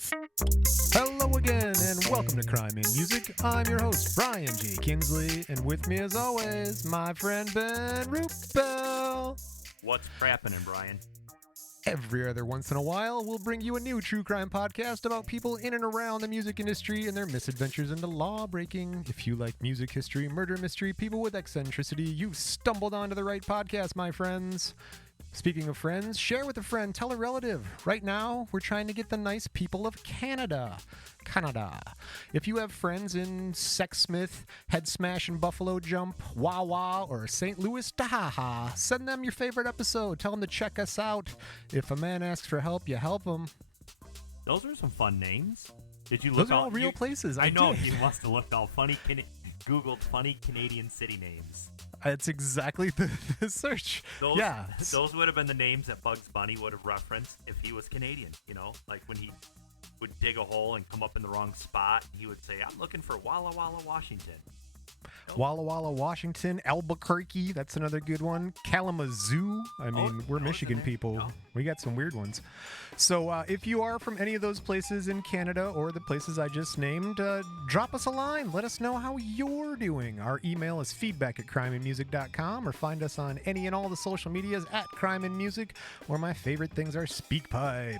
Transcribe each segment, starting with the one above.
Hello again, and welcome to Crime in Music. I'm your host, Brian J. Kingsley, and with me as always, my friend Ben Rupel. What's crappening, Brian? Every other once in a while, we'll bring you a new true crime podcast about people in and around the music industry and their misadventures into law breaking. If you like music history, murder mystery, people with eccentricity, you've stumbled onto the right podcast, my friends. Speaking of friends, share with a friend, tell a relative. Right now, we're trying to get the nice people of Canada. If you have friends in Sexsmith, Head Smash and Buffalo Jump, Wawa, or St. Louis, Tahaha, send them your favorite episode. Tell them to check us out. If a man asks for help, you help him. Those are some fun names. Did you look Those are all real places. I know did. you must have looked all funny. Googled funny Canadian city names. It's exactly the search. Those would have been the names that Bugs Bunny would have referenced if he was Canadian. You know, like when he would dig a hole and come up in the wrong spot, he would say, "I'm looking for Walla Walla, Washington." Nope. Walla Walla, Washington, Albuquerque, that's another good one. Kalamazoo, I mean, we're Michigan people. No. We got some weird ones. So if you are from any of those places in Canada or the places I just named, drop us a line. Let us know how you're doing. Our email is feedback@crimeandmusic.com, or find us on any and all the social medias at Crime and Music, where my favorite things are SpeakPipe.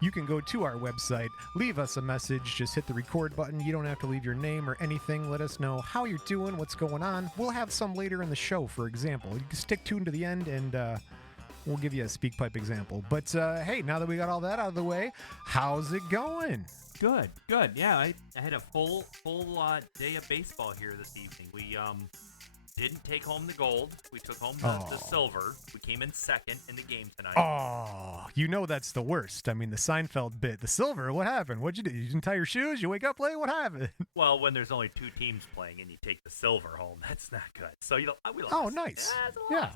You can go to our website, leave us a message, just hit the record button. You don't have to leave your name or anything. Let us know how you're doing, what's going on. We'll have some later in the show, for example. You can stick tuned to the end, and we'll give you a SpeakPipe example. But hey, now that we got all that out of the way, how's it going? Good. Yeah, I had a full day of baseball here this evening. We didn't take home the gold. We took home the silver. We came in second in the game tonight. Oh, you know that's the worst. I mean, the Seinfeld bit. The silver, what happened? What'd you do? You didn't tie your shoes? You wake up late? What happened? Well, when there's only two teams playing and you take the silver home, that's not good. So we lost. Oh, nice. Yeah.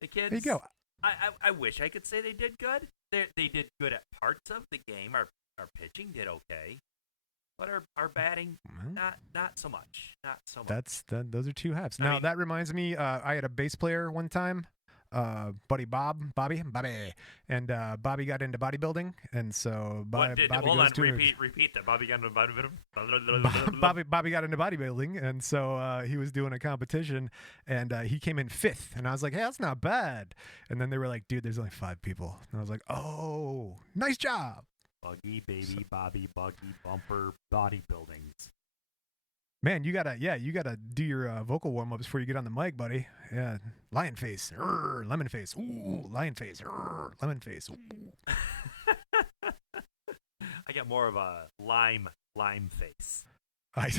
The kids. There you go. I wish I could say they did good. They did good at parts of the game. Our pitching did okay. But our batting, not so much. Not so much. Those are two halves. Now, that reminds me, I had a bass player one time, Bobby, and Bobby got into bodybuilding, and so Bobby repeat that. Bobby got into bodybuilding. Bobby got into bodybuilding, and so he was doing a competition, and he came in 5th, and I was like, hey, that's not bad. And then they were like, dude, there's only 5 people, and I was like, oh, nice job. Buggy, baby, Bobby, buggy, bumper, bodybuildings. Man, you gotta do your vocal warm-ups before you get on the mic, buddy. Yeah, lion face, lemon face, ooh, lion face, lemon face. Ooh. I got more of a lime face. I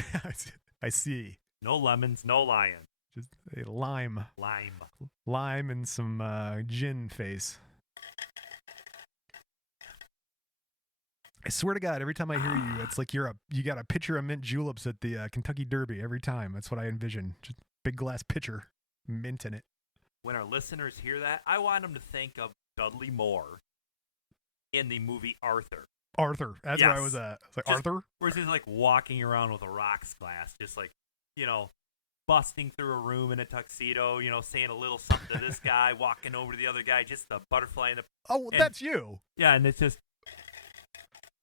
see. No lemons, no lion. Just a lime and some gin face. I swear to God, every time I hear you, it's like you got a pitcher of mint juleps at the Kentucky Derby every time. That's what I envision. Just big glass pitcher, mint in it. When our listeners hear that, I want them to think of Dudley Moore in the movie Arthur. That's where I was at. I was like, Arthur? Where he's like walking around with a rocks glass, just like, busting through a room in a tuxedo, saying a little something to this guy, walking over to the other guy, just the butterfly in the... Oh, that's you. Yeah, and it's just...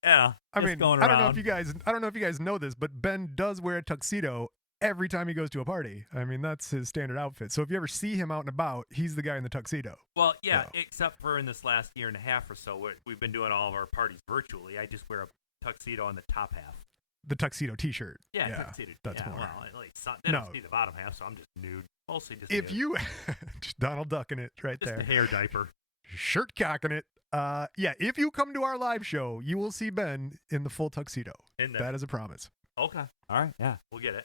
Yeah, I mean, I don't know if you guys know this, but Ben does wear a tuxedo every time he goes to a party. I mean, that's his standard outfit. So if you ever see him out and about, he's the guy in the tuxedo. Well, yeah, except for in this last year and a half or so, we've been doing all of our parties virtually. I just wear a tuxedo on the top half. The tuxedo T-shirt. Yeah, tuxedo. That's more. Well, they don't see the bottom half, so I'm just nude, mostly just. If you just Donald ducking it right just there, a hair diaper, shirt cocking it. If you come to our live show, you will see Ben in the full tuxedo. That is a promise. Okay. All right. Yeah, we'll get it.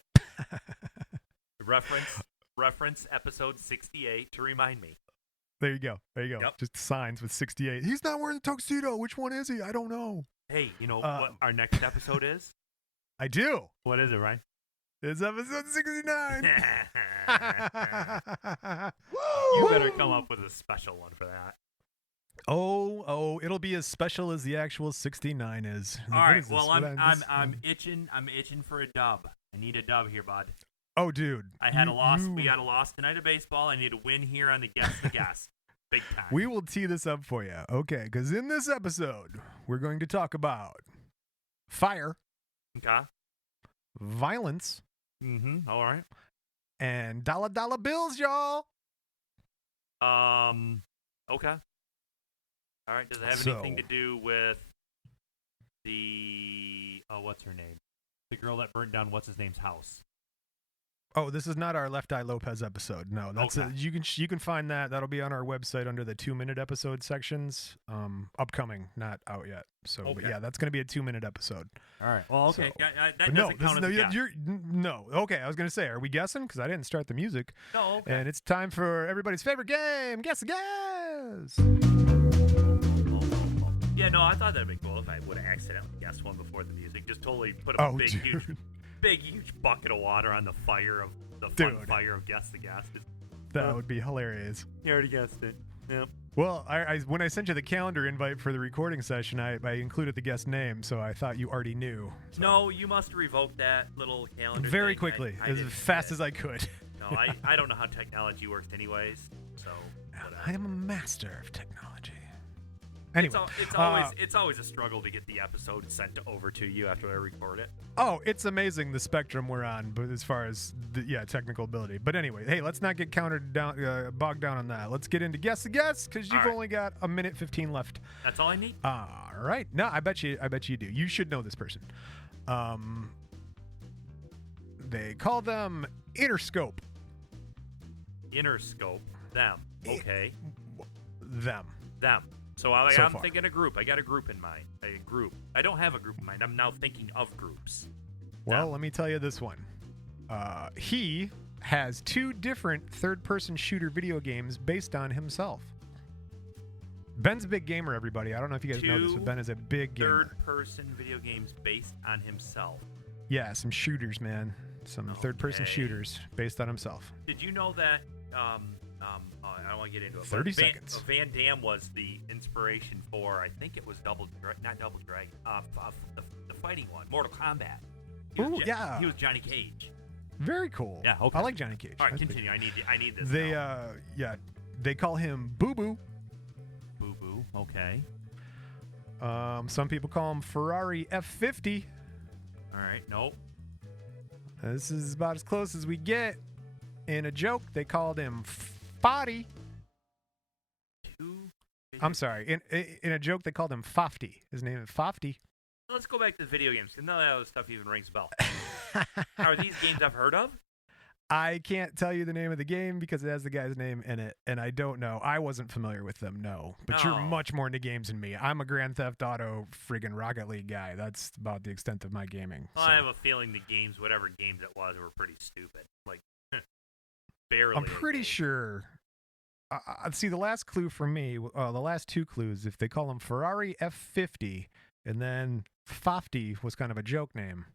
Reference episode 68 to remind me. There you go. Yep. Just signs with 68. He's not wearing the tuxedo. Which one is he? I don't know. Hey, you know what our next episode is? I do. What is it, Ryan? It's episode 69. You better come up with a special one for that. Oh, it'll be as special as the actual 69 is. All right, well, I'm itching for a dub. I need a dub here, bud. Oh, dude. I had a loss. We got a loss tonight of baseball. I need a win here on the Guess the Guess. Big time. We will tee this up for you. Okay, because in this episode, we're going to talk about fire, Okay. violence, All right. and dollar bills, y'all. Okay. All right. Does it have anything to do with the what's her name? The girl that burned down what's his name's house. Oh, this is not our Left Eye Lopez episode. No, that's Okay. You can find that. That'll be on our website under the 2-minute episode sections. Upcoming, not out yet. So, but Okay. yeah, that's going to be a 2-minute episode. All right. Well, okay. So- That no, doesn't count as a guess. no. Okay, I was going to say, are we guessing? Because I didn't start the music. No. Okay. And it's time for everybody's favorite game, Guess the Guess. Yeah, no, I thought that'd be cool if I would have accidentally guessed one before the music. Just totally put a big, huge bucket of water on the fire of the fun fire of Guess the Guess. That would be hilarious. You already guessed it. Yep. Well, I when I sent you the calendar invite for the recording session, I included the guest name, so I thought you already knew. So. No, you must revoke that little calendar very thing. quickly, I as fast as I could. No, I don't know how technology works anyways, so... I am a master of technology. Anyway, it's always a struggle to get the episode sent over to you after I record it. Oh, it's amazing the spectrum we're on, but as far as technical ability. But anyway, hey, let's not get bogged down on that. Let's get into Guess the Guess because you've only got 1:15 left. That's all I need. All right. No, I bet you do. You should know this person. They call them Interscope. Interscope. Them. Okay. Them. So I'm thinking a group. I got a group in mind. A group. I don't have a group in mind. I'm now thinking of groups. Well, let me tell you this one. He has 2 different third-person shooter video games based on himself. Ben's a big gamer, everybody. I don't know if you guys know this, but Ben is a big gamer. Third-person video games based on himself. Yeah, some shooters, man. Some third-person shooters based on himself. Did you know that... I don't want to get into it. 30 seconds. Van Damme was the inspiration for, I think it was not Double Dragon, the fighting one, Mortal Kombat. He was Johnny Cage. Very cool. Yeah, okay. I like Johnny Cage. All right, continue. I need this. They call him Boo Boo. Boo Boo. Okay. Some people call him Ferrari F50. All right. Nope. This is about as close as we get. In a joke, they called him Foddy. I'm sorry. In a joke, they called him Fofty. His name is Fofty. Let's go back to the video games, because none of that other stuff even rings a bell. Are these games I've heard of? I can't tell you the name of the game because it has the guy's name in it, and I don't know. I wasn't familiar with them, no. But you're much more into games than me. I'm a Grand Theft Auto friggin' Rocket League guy. That's about the extent of my gaming. Well, I have a feeling the games, whatever games it was, were pretty stupid. Like, barely. I'm pretty sure... see, the last clue for me, the last 2 clues, if they call him Ferrari F50 and then Fofty was kind of a joke name,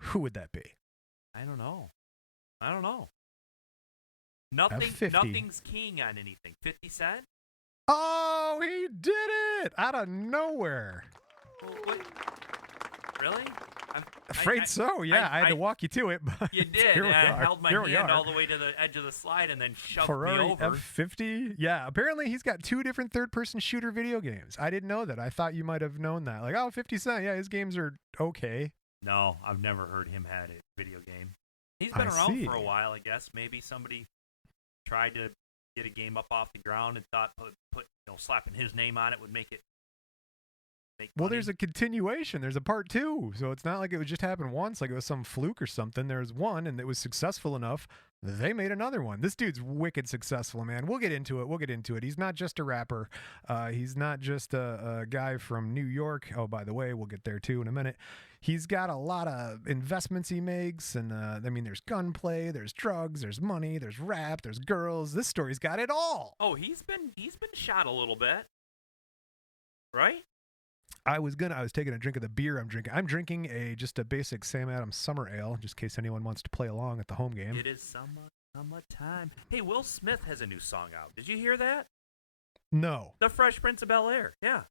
who would that be? I don't know. F50. Nothing's king on anything. 50 Cent? Oh, he did it! Out of nowhere. Well, what? Really? Afraid so, yeah. I had to walk you to it. But you did. I held my hand all the way to the edge of the slide and then shoved Ferrari me over. F50? Yeah, apparently he's got 2 different third-person shooter video games. I didn't know that. I thought you might have known that. Like, 50 Cent, yeah, his games are okay. No, I've never heard him had a video game. He's been around for a while, I guess. Maybe somebody tried to get a game up off the ground and thought slapping his name on it would make it Well, there's a continuation. There's a part 2. So it's not like it would just happen once, like it was some fluke or something. There's one, and it was successful enough. They made another one. This dude's wicked successful, man. We'll get into it. He's not just a rapper. He's not just a guy from New York. Oh, by the way, we'll get there too in a minute. He's got a lot of investments he makes. And there's gunplay, there's drugs, there's money, there's rap, there's girls. This story's got it all. Oh, he's been shot a little bit. Right? I was taking a drink of the beer I'm drinking. I'm drinking just a basic Sam Adams summer ale, just in case anyone wants to play along at the home game. It is summertime. Hey, Will Smith has a new song out. Did you hear that? No. The Fresh Prince of Bel-Air. Yeah.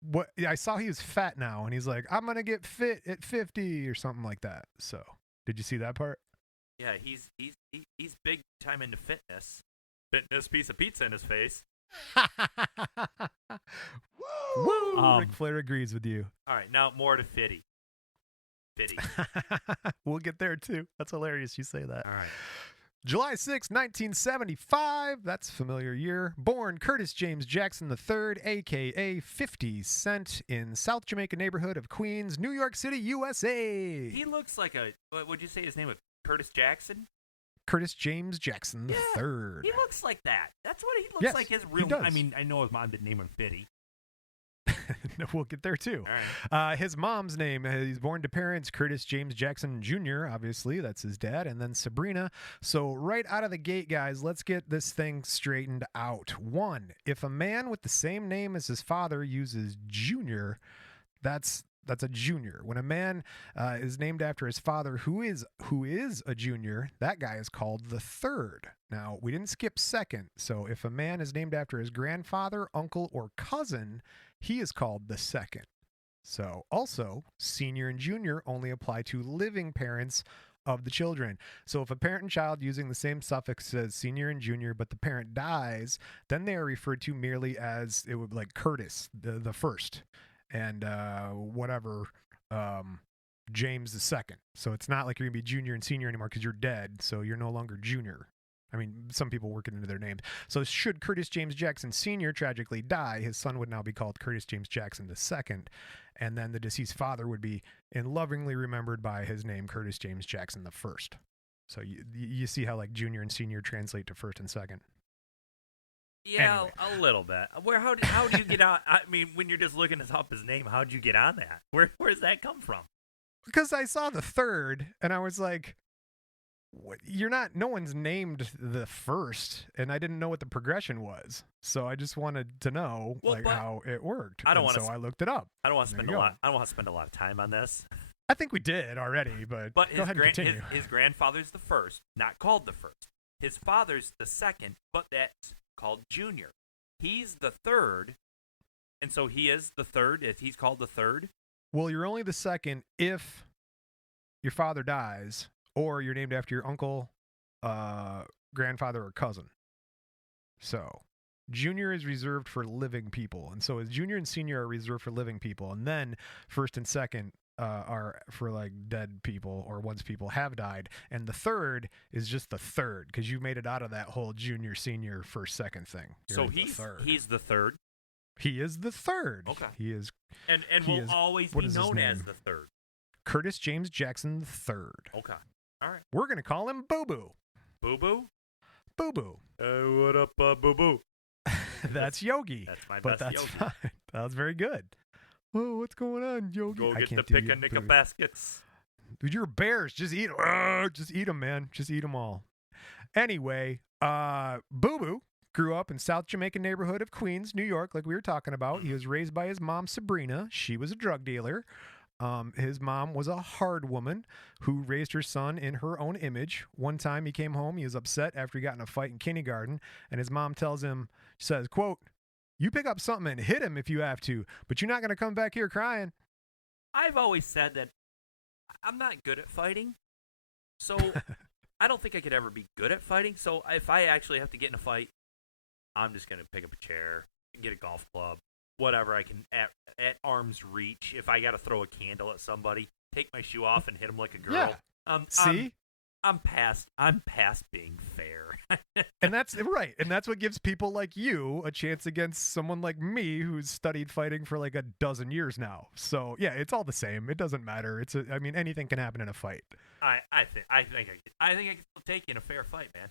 What? Yeah, I saw he was fat now, and he's like, I'm gonna get fit at 50 or something like that. So, did you see that part? Yeah, he's big time into fitness. Fitness piece of pizza in his face. Woo! Ric Flair agrees with you. All right, now more to Fitty. Fitty. We'll get there too. That's hilarious you say that. All right. July 6, 1975. That's a familiar year. Born Curtis James Jackson III, a.k.a. 50 Cent, in South Jamaica neighborhood of Queens, New York City, USA. He looks like what would you say his name was? Curtis Jackson? Curtis James Jackson III. He looks like that. That's what he looks like. His real. He does. I mean, I know his mom didn't name him Fitty. We'll get there too. All right. His mom's name, he's born to parents Curtis James Jackson Jr., obviously, that's his dad, and then Sabrina. So right out of the gate, guys, let's get this thing straightened out. 1, if a man with the same name as his father uses Junior, that's a junior. When a man is named after his father who is a junior, that guy is called the third. Now, we didn't skip second. So if a man is named after his grandfather, uncle, or cousin, he is called the second. So also, senior and junior only apply to living parents of the children. So if a parent and child using the same suffix as senior and junior, but the parent dies, then they are referred to merely as, it would be like Curtis, the first, and whatever, James the second. So it's not like you're gonna be junior and senior anymore because you're dead, so you're no longer junior. I mean, some people work it into their names. So should Curtis James Jackson Sr. tragically die, his son would now be called Curtis James Jackson II, and then the deceased father would be lovingly remembered by his name, Curtis James Jackson I. So you see how like junior and senior translate to first and second. Yeah, Anyway. a little bit. How do you get on? I mean, when you're just looking up his name, how'd you get on that? Where's that come from? Because I saw the third, and I was like, what? No one's named the first, and I didn't know what the progression was. So I just wanted to know how it worked. I don't want to. So I looked it up. I don't want to spend a lot. I don't want to spend a lot of time on this. I think we did already, but go ahead and continue. His grandfather's the first, not called the first. His father's the second, but that's called junior. He's the third, and so he is the third if he's called the third. Well, you're only the second if your father dies or you're named after your uncle, grandfather, or cousin. So junior is reserved for living people, and so as junior and senior are reserved for living people, and then first and second are for like dead people or once people have died, and the third is just the third because you made it out of that whole junior, senior, first, second thing. So he's the third. He is the third. Okay. He is, and will always be known as the third. Curtis James Jackson III. Okay. All right. We're gonna call him Boo Boo. Boo Boo. Boo Boo. What up, Boo Boo? That's Yogi. That's my but best that's Yogi. fine. That was very good. Oh, what's going on, Yogi? Go I get can't the do pick and your nickel Boo. baskets. Dude, you're bears. Just eat them. Just eat them, man. Just eat them all. Anyway, Boo Boo grew up in South Jamaica neighborhood of Queens, New York, like we were talking about. He was raised by his mom, Sabrina. She was a drug dealer. His mom was a hard woman who raised her son in her own image. One time he came home, he was upset after he got in a fight in kindergarten, and his mom says, quote, "You pick up something and hit him if you have to, but you're not going to come back here crying." I've always said that I'm not good at fighting, so I don't think I could ever be good at fighting. So if I actually have to get in a fight, I'm just going to pick up a chair, get a golf club, whatever I can at arm's reach. If I got to throw a candle at somebody, take my shoe off and hit them like a girl. Yeah. See? I'm past being fair. And that's right. And that's what gives people like you a chance against someone like me who's studied fighting for like a dozen years now. So yeah, it's all the same. It doesn't matter. I mean, anything can happen in a fight. I think I can still take you in a fair fight, man.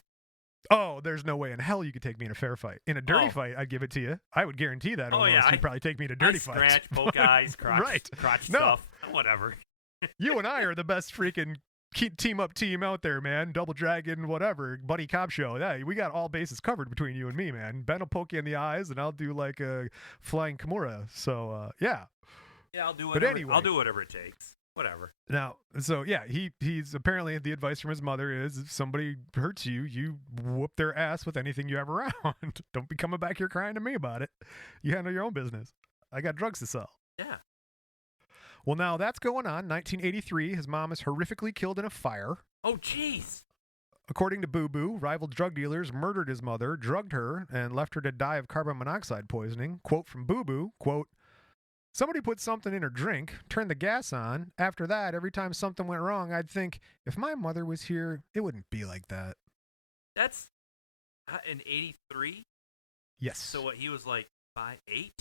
Oh, there's no way in hell you could take me in a fair fight. In a dirty fight, I'd give it to you. I would guarantee that. You'd probably take me in a dirty fight. Scratch, poke eyes, crotch, crotch stuff, whatever. You and I are the best freaking team out there, man. Double Dragon, whatever, buddy cop show. Yeah, we got all bases covered between you and me, man. Ben will poke you in the eyes, and I'll do like a flying Kimura. So yeah. Yeah, I'll do whatever. But anyway, I'll do whatever it takes. Whatever. Now, so yeah, he's apparently the advice from his mother is if somebody hurts you, you whoop their ass with anything you have around. Don't be coming back here crying to me about it. You handle your own business. I got drugs to sell. Yeah. Well, now that's going on. 1983, his mom is horrifically killed in a fire. Oh, jeez. According to Boo Boo, rival drug dealers murdered his mother, drugged her, and left her to die of carbon monoxide poisoning. Quote from Boo Boo, quote, Somebody put something in her drink, turned the gas on. After that, every time something went wrong, I'd think, if my mother was here, it wouldn't be like that. That's in 83? Yes. So what, he was like 5'8"?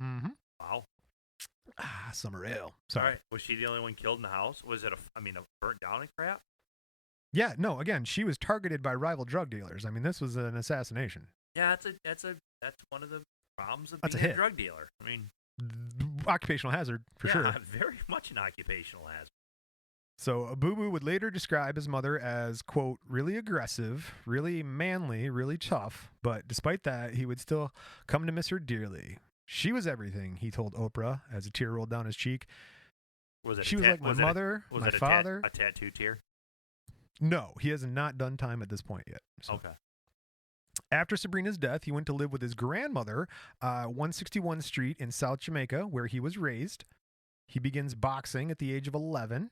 Mm-hmm. Wow. Summer ale. Sorry. All right. Was she the only one killed in the house? Was it a burnt down and crap? Yeah, no, again, she was targeted by rival drug dealers. I mean, this was an assassination. Yeah, that's one of the problems of That's being a a hit. drug dealer. I mean, Occupational hazard, for yeah, sure. very much an occupational hazard. So Boo Boo would later describe his mother as, quote, really aggressive, really manly, really tough, but despite that, he would still come to miss her dearly. She was everything, he told Oprah as a tear rolled down his cheek. She was like my mother, my father. A tattoo tear? No, he has not done time at this point yet. So. Okay. After Sabrina's death, he went to live with his grandmother, 161 Street in South Jamaica, where he was raised. He begins boxing at the age of 11.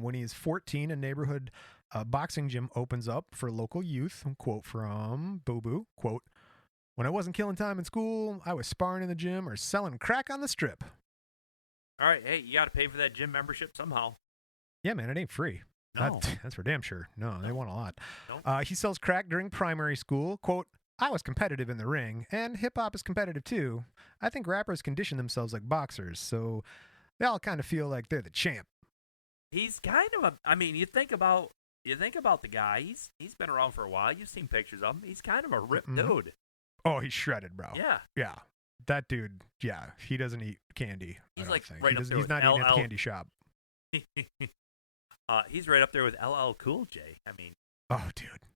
When he is 14, a neighborhood boxing gym opens up for local youth. Quote from Boo Boo, quote, when I wasn't killing time in school, I was sparring in the gym or selling crack on the strip. All right, hey, you got to pay for that gym membership somehow. Yeah, man, it ain't free. No. That's for damn sure. No, they want a lot. No. He sells crack during primary school. Quote, I was competitive in the ring, and hip-hop is competitive too. I think rappers condition themselves like boxers, so they all kind of feel like they're the champ. He's kind of you think about the guy. He's been around for a while. You've seen pictures of him. He's kind of a ripped dude. Oh, he's shredded, bro. Yeah. Yeah. That dude, yeah, he doesn't eat candy. He's I don't think. right up there He's with not eating at the LL. candy shop. He's right up there with LL Cool J. I mean, oh, dude.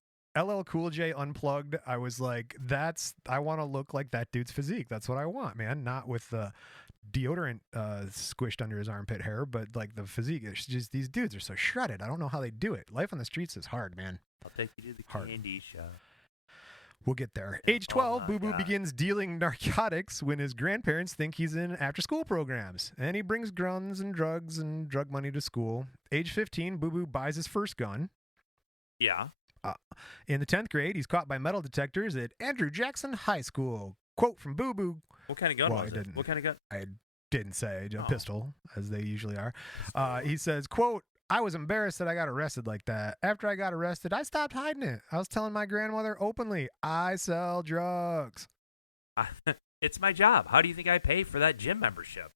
LL Cool J unplugged. I was like, I want to look like that dude's physique. That's what I want, man. Not with the deodorant squished under his armpit hair, but like the physique. It's just these dudes are so shredded. I don't know how they do it. Life on the streets is hard, man. I'll take you to the candy shop. We'll get there. Age 12, Boo Boo begins dealing narcotics when his grandparents think he's in after-school programs. And he brings guns and drugs and drug money to school. Age 15, Boo Boo buys his first gun. Yeah. In the 10th grade, he's caught by metal detectors at Andrew Jackson High School. Quote from Boo Boo. What kind of gun was it? What kind of gun? I didn't say. A pistol, as they usually are. He says, quote, I was embarrassed that I got arrested like that. After I got arrested, I stopped hiding it. I was telling my grandmother openly, I sell drugs. It's my job. How do you think I pay for that gym membership?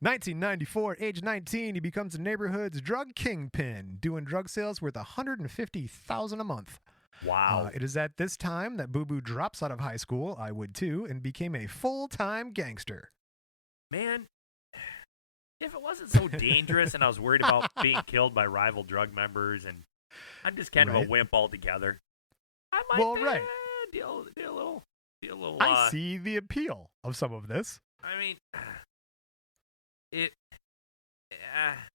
1994, age 19, he becomes the neighborhood's drug kingpin, doing drug sales worth $150,000 a month. Wow. It is at this time that Boo Boo drops out of high school, I would too, and became a full-time gangster. Man, if it wasn't so dangerous and I was worried about being killed by rival drug members and I'm just kind of a wimp altogether, I might deal a little. I see the appeal of some of this. I mean,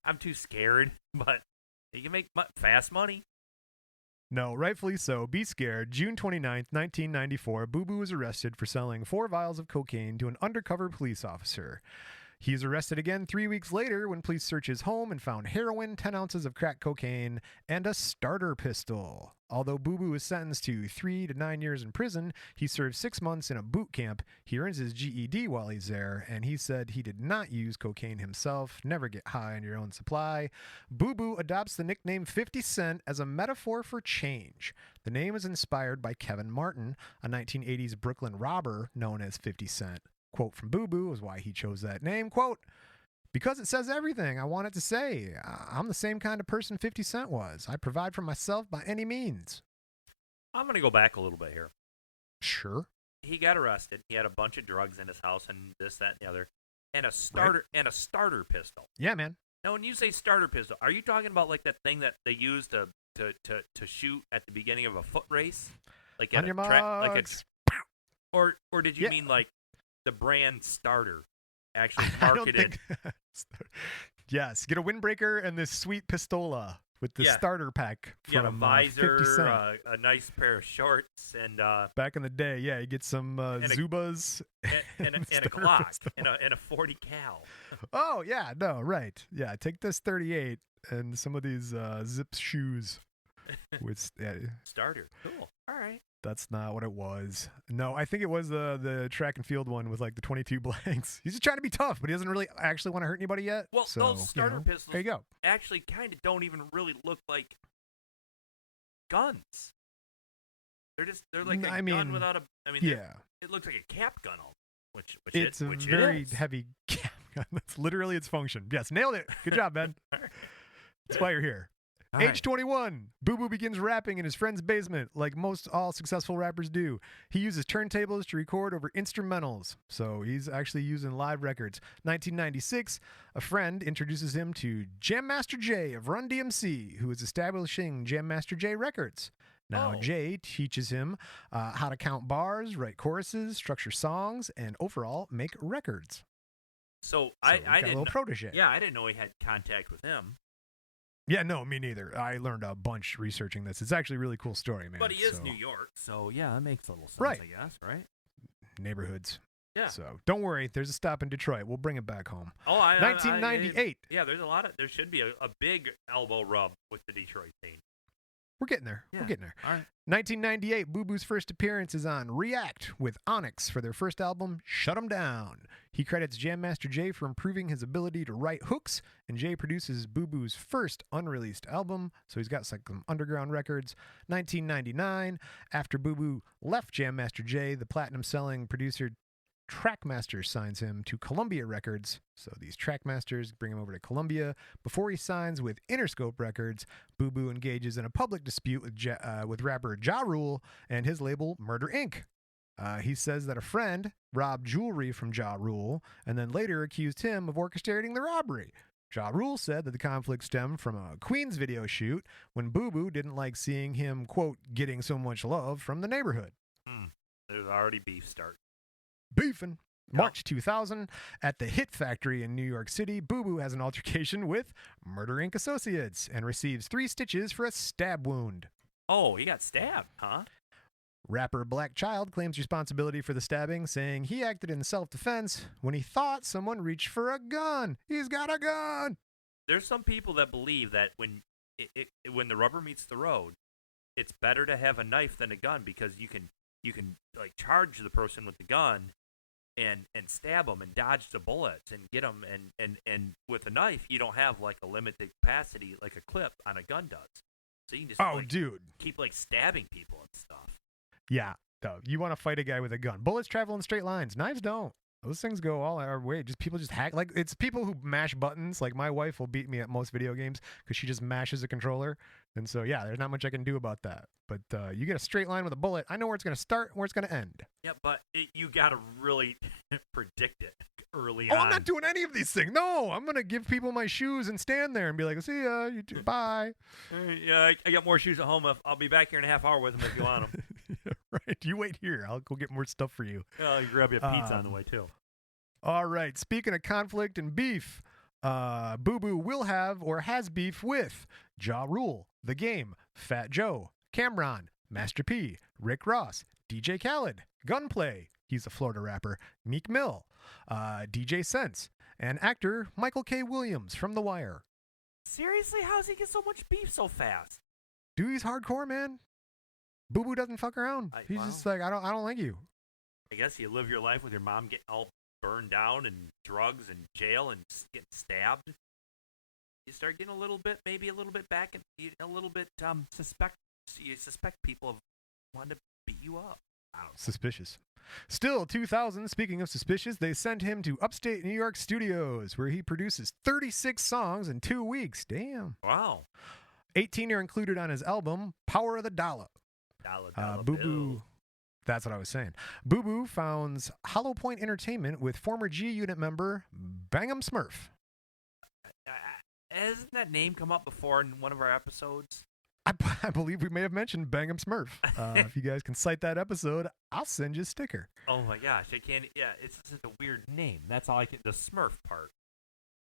I'm too scared, but you can make fast money. No, rightfully so. Be scared. June 29th, 1994, Boo Boo was arrested for selling 4 vials of cocaine to an undercover police officer. He is arrested again 3 weeks later when police searched his home and found heroin, 10 ounces of crack cocaine, and a starter pistol. Although Boo Boo was sentenced to 3 to 9 years in prison, he served 6 months in a boot camp. He earns his GED while he's there, and he said he did not use cocaine himself. Never get high on your own supply. Boo Boo adopts the nickname 50 Cent as a metaphor for change. The name is inspired by Kevin Martin, a 1980s Brooklyn robber known as 50 Cent. Quote from Boo Boo is why he chose that name. Quote, because it says everything I want it to say. I'm the same kind of person 50 Cent was. I provide for myself by any means. I'm going to go back a little bit here. Sure. He got arrested. He had a bunch of drugs in his house and this, that, and the other. And a starter pistol. Yeah, man. Now, when you say starter pistol, are you talking about like that thing that they use to shoot at the beginning of a foot race? Like on your marks. Or did you mean like the brand starter actually marketed? Yes, get a windbreaker and this sweet pistola with the starter pack from a visor, 50 Cent. A nice pair of shorts, and back in the day, you get some Zubas and a Glock and a 40 cal. Oh yeah, no, right, yeah. Take this 38 and some of these Zips shoes with starter. Cool. All right. That's not what it was. No, I think it was the track and field one with like the 22 blanks. He's just trying to be tough, but he doesn't really actually want to hurt anybody yet. Well, so, those starter pistols there you go. actually kind of don't even really look like guns. They're like a gun without a. I mean, yeah, it looks like a cap gun, which it's a very heavy cap gun. That's literally its function. Yes, nailed it. Good job, Ben. That's why you're here. Age 21, Boo Boo begins rapping in his friend's basement, like most all successful rappers do. He uses turntables to record over instrumentals, so he's actually using live records. 1996, a friend introduces him to Jam Master Jay of Run DMC, who is establishing Jam Master Jay Records. Now, Jay teaches him how to count bars, write choruses, structure songs, and overall make records. So I got a little protege. Yeah, I didn't know he had contact with him. Yeah, no, me neither. I learned a bunch researching this. It's actually a really cool story, man. But he is New York, so yeah, that makes a little sense, right. I guess, right? Neighborhoods. Yeah. So don't worry. There's a stop in Detroit. We'll bring it back home. 1998. Yeah, there should be a big elbow rub with the Detroit scene. We're getting there. Yeah. We're getting there. All right. 1998, Boo Boo's first appearance is on React with Onyx for their first album, Shut 'Em Down. He credits Jam Master Jay for improving his ability to write hooks, and Jay produces Boo Boo's first unreleased album, so he's got some underground records. 1999, after Boo Boo left Jam Master Jay, the platinum-selling producer Trackmaster signs him to Columbia Records. So these Trackmasters bring him over to Columbia. Before he signs with Interscope Records, Boo Boo engages in a public dispute with rapper Ja Rule and his label Murder Inc. He says that a friend robbed jewelry from Ja Rule and then later accused him of orchestrating the robbery. Ja Rule said that the conflict stemmed from a Queens video shoot when Boo Boo didn't like seeing him, quote, getting so much love from the neighborhood. There's already beef start. Beefing. March 2000, at the Hit Factory in New York City, Boo Boo has an altercation with Murder Inc. Associates and receives 3 stitches for a stab wound. Oh, he got stabbed, huh? Rapper Black Child claims responsibility for the stabbing, saying he acted in self-defense when he thought someone reached for a gun. He's got a gun! There's some people that believe that when the rubber meets the road, it's better to have a knife than a gun because you can like charge the person with the gun and stab them and dodge the bullets and get them and with a knife you don't have like a limited capacity like a clip on a gun does, so you can just dude, keep like stabbing people and stuff. Yeah, you want to fight a guy with a gun. Bullets travel in straight lines. Knives don't. Those things go all our way. People just hack. Like, it's people who mash buttons. Like, my wife will beat me at most video games because she just mashes a controller. And so, yeah, there's not much I can do about that. But you get a straight line with a bullet, I know where it's going to start and where it's going to end. Yeah, but you got to really predict it early on. Oh, I'm not doing any of these things. No, I'm going to give people my shoes and stand there and be like, see ya, you too, bye. Yeah, I got more shoes at home. I'll be back here in a half hour with them if you want them. Yeah, right. You wait here. I'll go get more stuff for you. I'll grab you a pizza on the way, too. All right. Speaking of conflict and beef, Boo Boo will have or has beef with Ja Rule, The Game, Fat Joe, Cameron, Master P, Rick Ross, DJ Khaled, Gunplay, he's a Florida rapper, Meek Mill, DJ Sense, and actor Michael K. Williams from The Wire. Seriously? How's he get so much beef so fast? Dude, he's hardcore, man. Boo Boo doesn't fuck around. He's just like, I don't like you. I guess you live your life with your mom getting all burned down and drugs and jail and getting stabbed. You start getting maybe a little bit back and a little bit you suspect people of wanting to beat you up. I don't know. Suspicious. Still, 2000, speaking of suspicious, they sent him to upstate New York studios where he produces 36 songs in 2 weeks. Damn. Wow. 18 are included on his album, Power of the Dollar. Boo Boo. That's what I was saying. Boo Boo founds Hollow Point Entertainment with former G Unit member Bang'em Smurf. Hasn't that name come up before in one of our episodes? I believe we may have mentioned Bang'em Smurf. If you guys can cite that episode, I'll send you a sticker. Oh my gosh, I can't. Yeah, it's such a weird name. That's all I can. The Smurf part.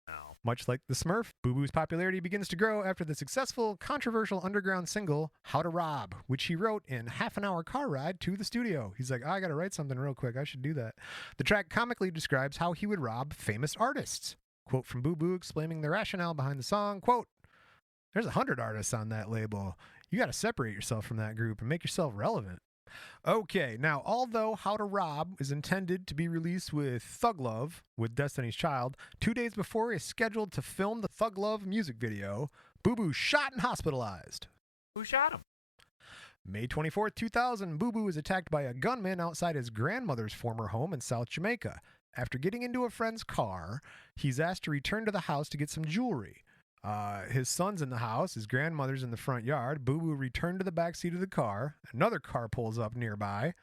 No. Much like the Smurf, Boo Boo's popularity begins to grow after the successful, controversial underground single "How to Rob," which he wrote in half-an-hour car ride to the studio. He's like, I got to write something real quick. I should do that. The track comically describes how he would rob famous artists. Quote from Boo Boo explaining the rationale behind the song. Quote, "There's 100 artists on that label. You got to separate yourself from that group and make yourself relevant. Okay, now although How to Rob is intended to be released with Thug Love with Destiny's Child, 2 days before is scheduled to film the Thug Love music video, Boo Boo shot and hospitalized. Who shot him? May 24th, 2000, Boo Boo is attacked by a gunman outside his grandmother's former home in South Jamaica. After getting into a friend's car, he's asked to return to the house to get some jewelry. His son's in the house, his grandmother's in the front yard. Boo Boo returned to the back seat of the car. Another car pulls up nearby.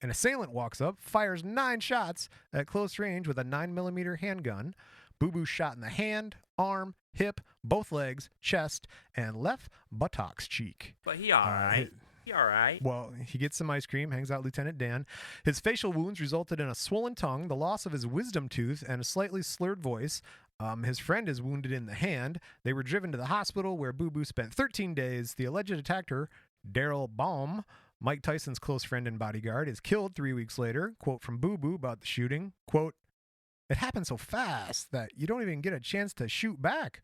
An assailant walks up, fires 9 shots at close range with a 9mm handgun. Boo Boo shot in the hand, arm, hip, both legs, chest, and left buttocks cheek. But he all right. He all right. Well, he gets some ice cream, hangs out Lieutenant Dan. His facial wounds resulted in a swollen tongue, the loss of his wisdom tooth, and a slightly slurred voice. His friend is wounded in the hand. They were driven to the hospital where Boo Boo spent 13 days. The alleged attacker, Daryl Baum, Mike Tyson's close friend and bodyguard, is killed 3 weeks later. Quote from Boo Boo about the shooting, quote, "It happened so fast that you don't even get a chance to shoot back.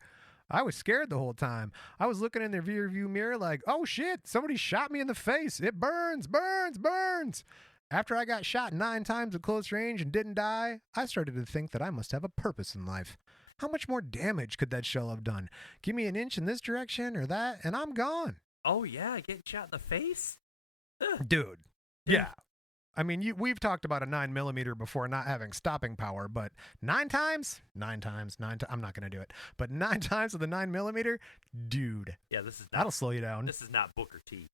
I was scared the whole time. I was looking in the rear view mirror like, oh shit, somebody shot me in the face. It burns, burns, burns. After I got shot 9 times at close range and didn't die, I started to think that I must have a purpose in life. How much more damage could that shell have done? Give me an inch in this direction or that, and I'm gone." Oh, yeah, getting shot in the face? Ugh. Dude, yeah. I mean, we've talked about a 9mm before not having stopping power, but 9 times, I'm not going to do it. But 9 times with a 9mm, dude. Yeah, this is not, that'll slow you down. This is not Booker T.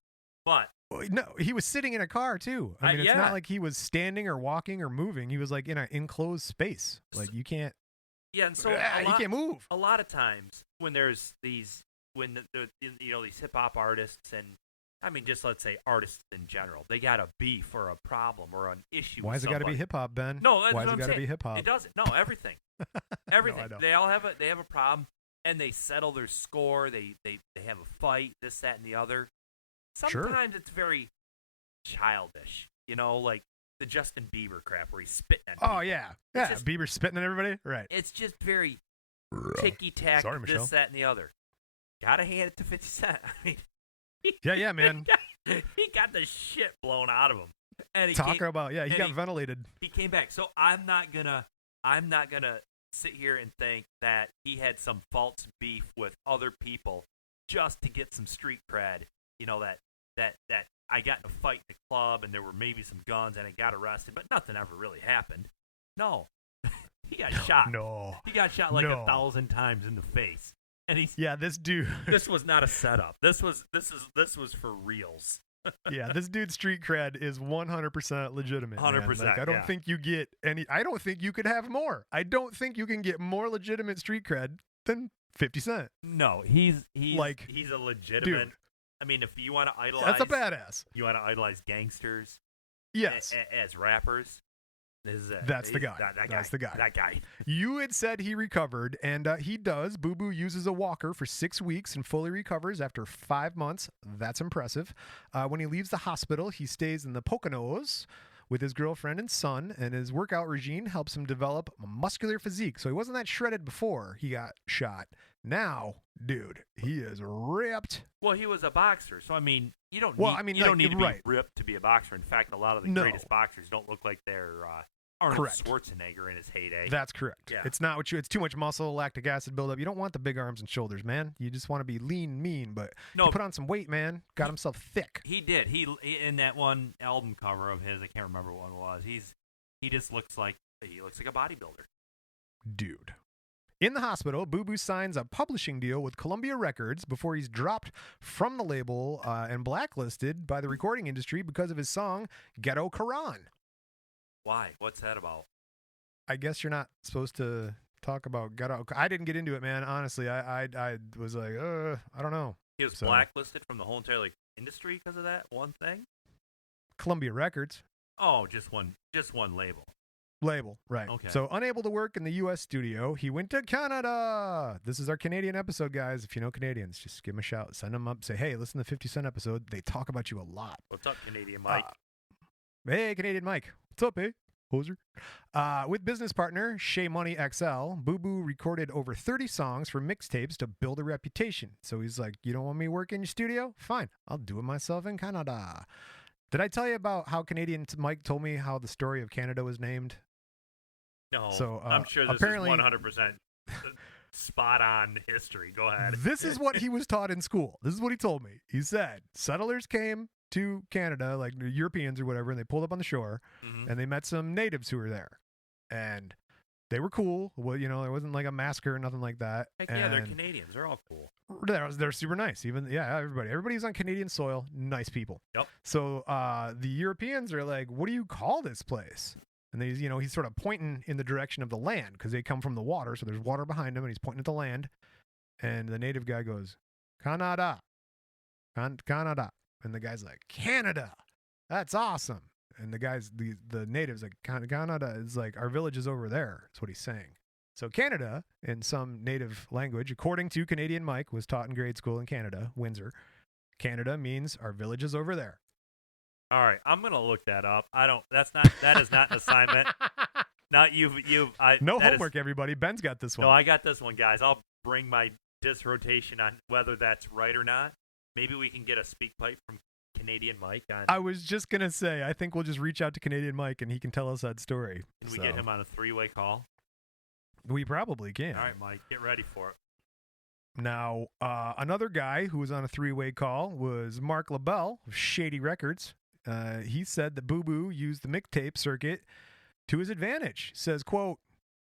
But no, he was sitting in a car too. I mean, it's yeah. not like he was standing or walking or moving. He was like in an enclosed space. Like you can't. Yeah, and so you can't move. A lot of times when there's these, when these hip hop artists and I mean, just let's say artists in general, they got a beef or a problem or an issue. Why has it got to be hip hop, Ben? No, that's why what has I'm it got to saying. be hip hop? It doesn't. No, everything, everything. No, they all have a problem, and they settle their score. They have a fight, this, that, and the other. Sometimes It's very childish, like the Justin Bieber crap where he's spitting at people. Oh yeah, Bieber spitting at everybody, right? It's just very ticky tack. Sorry, Michelle. This, that, and the other. Gotta hand it to 50 Cent. I mean. Yeah, man. He got the shit blown out of him, and he got ventilated. He came back, so I'm not gonna sit here and think that he had some false beef with other people just to get some street cred. That I got in a fight in the club and there were maybe some guns and I got arrested, but nothing ever really happened. No, he got shot. No, he got shot like 1,000 times in the face. And this dude. This was not a setup. This was for reals. Yeah, this dude's street cred is 100% legitimate. 100%. Like, I don't think you get any. I don't think you could have more. I don't think you can get more legitimate street cred than 50 Cent. No, he's a legitimate. Dude, I mean, if you want to idolize, that's a badass. You want to idolize gangsters. Yes. As rappers. That's the guy. That's the guy. That guy. You had said he recovered, and he does. Boo Boo uses a walker for 6 weeks and fully recovers after 5 months. That's impressive. When he leaves the hospital, he stays in the Poconos with his girlfriend and son, and his workout regime helps him develop a muscular physique. So he wasn't that shredded before he got shot. Now, dude, he is ripped. Well, he was a boxer, so I mean, you don't need to be ripped to be a boxer. In fact, a lot of the greatest boxers don't look like they're Arnold Schwarzenegger in his heyday. That's correct. Yeah. It's not it's too much muscle, lactic acid buildup. You don't want the big arms and shoulders, man. You just want to be lean, mean, but he put on some weight, man. Got himself thick. He did. He in that one album cover of his, I can't remember what it was. He just looks like a bodybuilder. Dude. In the hospital, Boo Boo signs a publishing deal with Columbia Records before he's dropped from the label and blacklisted by the recording industry because of his song Ghetto Quran. Why? What's that about? I guess you're not supposed to talk about ghetto. I didn't get into it, man. Honestly, I was like, I don't know. He was blacklisted from the whole entire industry because of that one thing? Columbia Records. Oh, just one label. Label, right. Okay. So unable to work in the U.S. studio, he went to Canada. This is our Canadian episode, guys. If you know Canadians, just give them a shout. Send them up. Say, hey, listen to the 50 Cent episode. They talk about you a lot. What's up, Canadian Mike? Hey, Canadian Mike. What's up, eh? Hoser. With business partner Shea Money XL, Boo Boo recorded over 30 songs for mixtapes to build a reputation. So he's like, you don't want me working in your studio? Fine. I'll do it myself in Canada. Did I tell you about how Canadian Mike told me how the story of Canada was named? No, So I'm sure this apparently, is 100% spot on history. Go ahead. this is what he was taught in school. This is what he told me. He said settlers came to Canada, like the Europeans or whatever, and they pulled up on the shore, and they met some natives who were there, and they were cool. Well, there wasn't like a massacre or nothing like that. Heck yeah, they're Canadians. They're all cool. They're super nice. Even everybody's on Canadian soil. Nice people. Yep. So the Europeans are like, "What do you call this place?" And he's sort of pointing in the direction of the land because they come from the water. So there's water behind him, and he's pointing at the land. And the native guy goes, "Canada, Canada," and the guy's like, "Canada, that's awesome." And the native's like, "Canada is like our village is over there." That's what he's saying. So Canada, in some native language, according to Canadian Mike, was taught in grade school in Canada, Windsor. Canada means our village is over there. All right, I'm gonna look that up. That is not an assignment. Not No homework, everybody. Ben's got this one. No, I got this one, guys. I'll bring my disrotation on whether that's right or not. Maybe we can get a speak pipe from Canadian Mike on. I was just gonna say, I think we'll just reach out to Canadian Mike and he can tell us that story. Can we get him on a 3-way call? We probably can. All right, Mike, get ready for it. Now, another guy who was on a 3-way call was Mark LaBelle of Shady Records. He said that Boo Boo used the mixtape circuit to his advantage. Says, quote,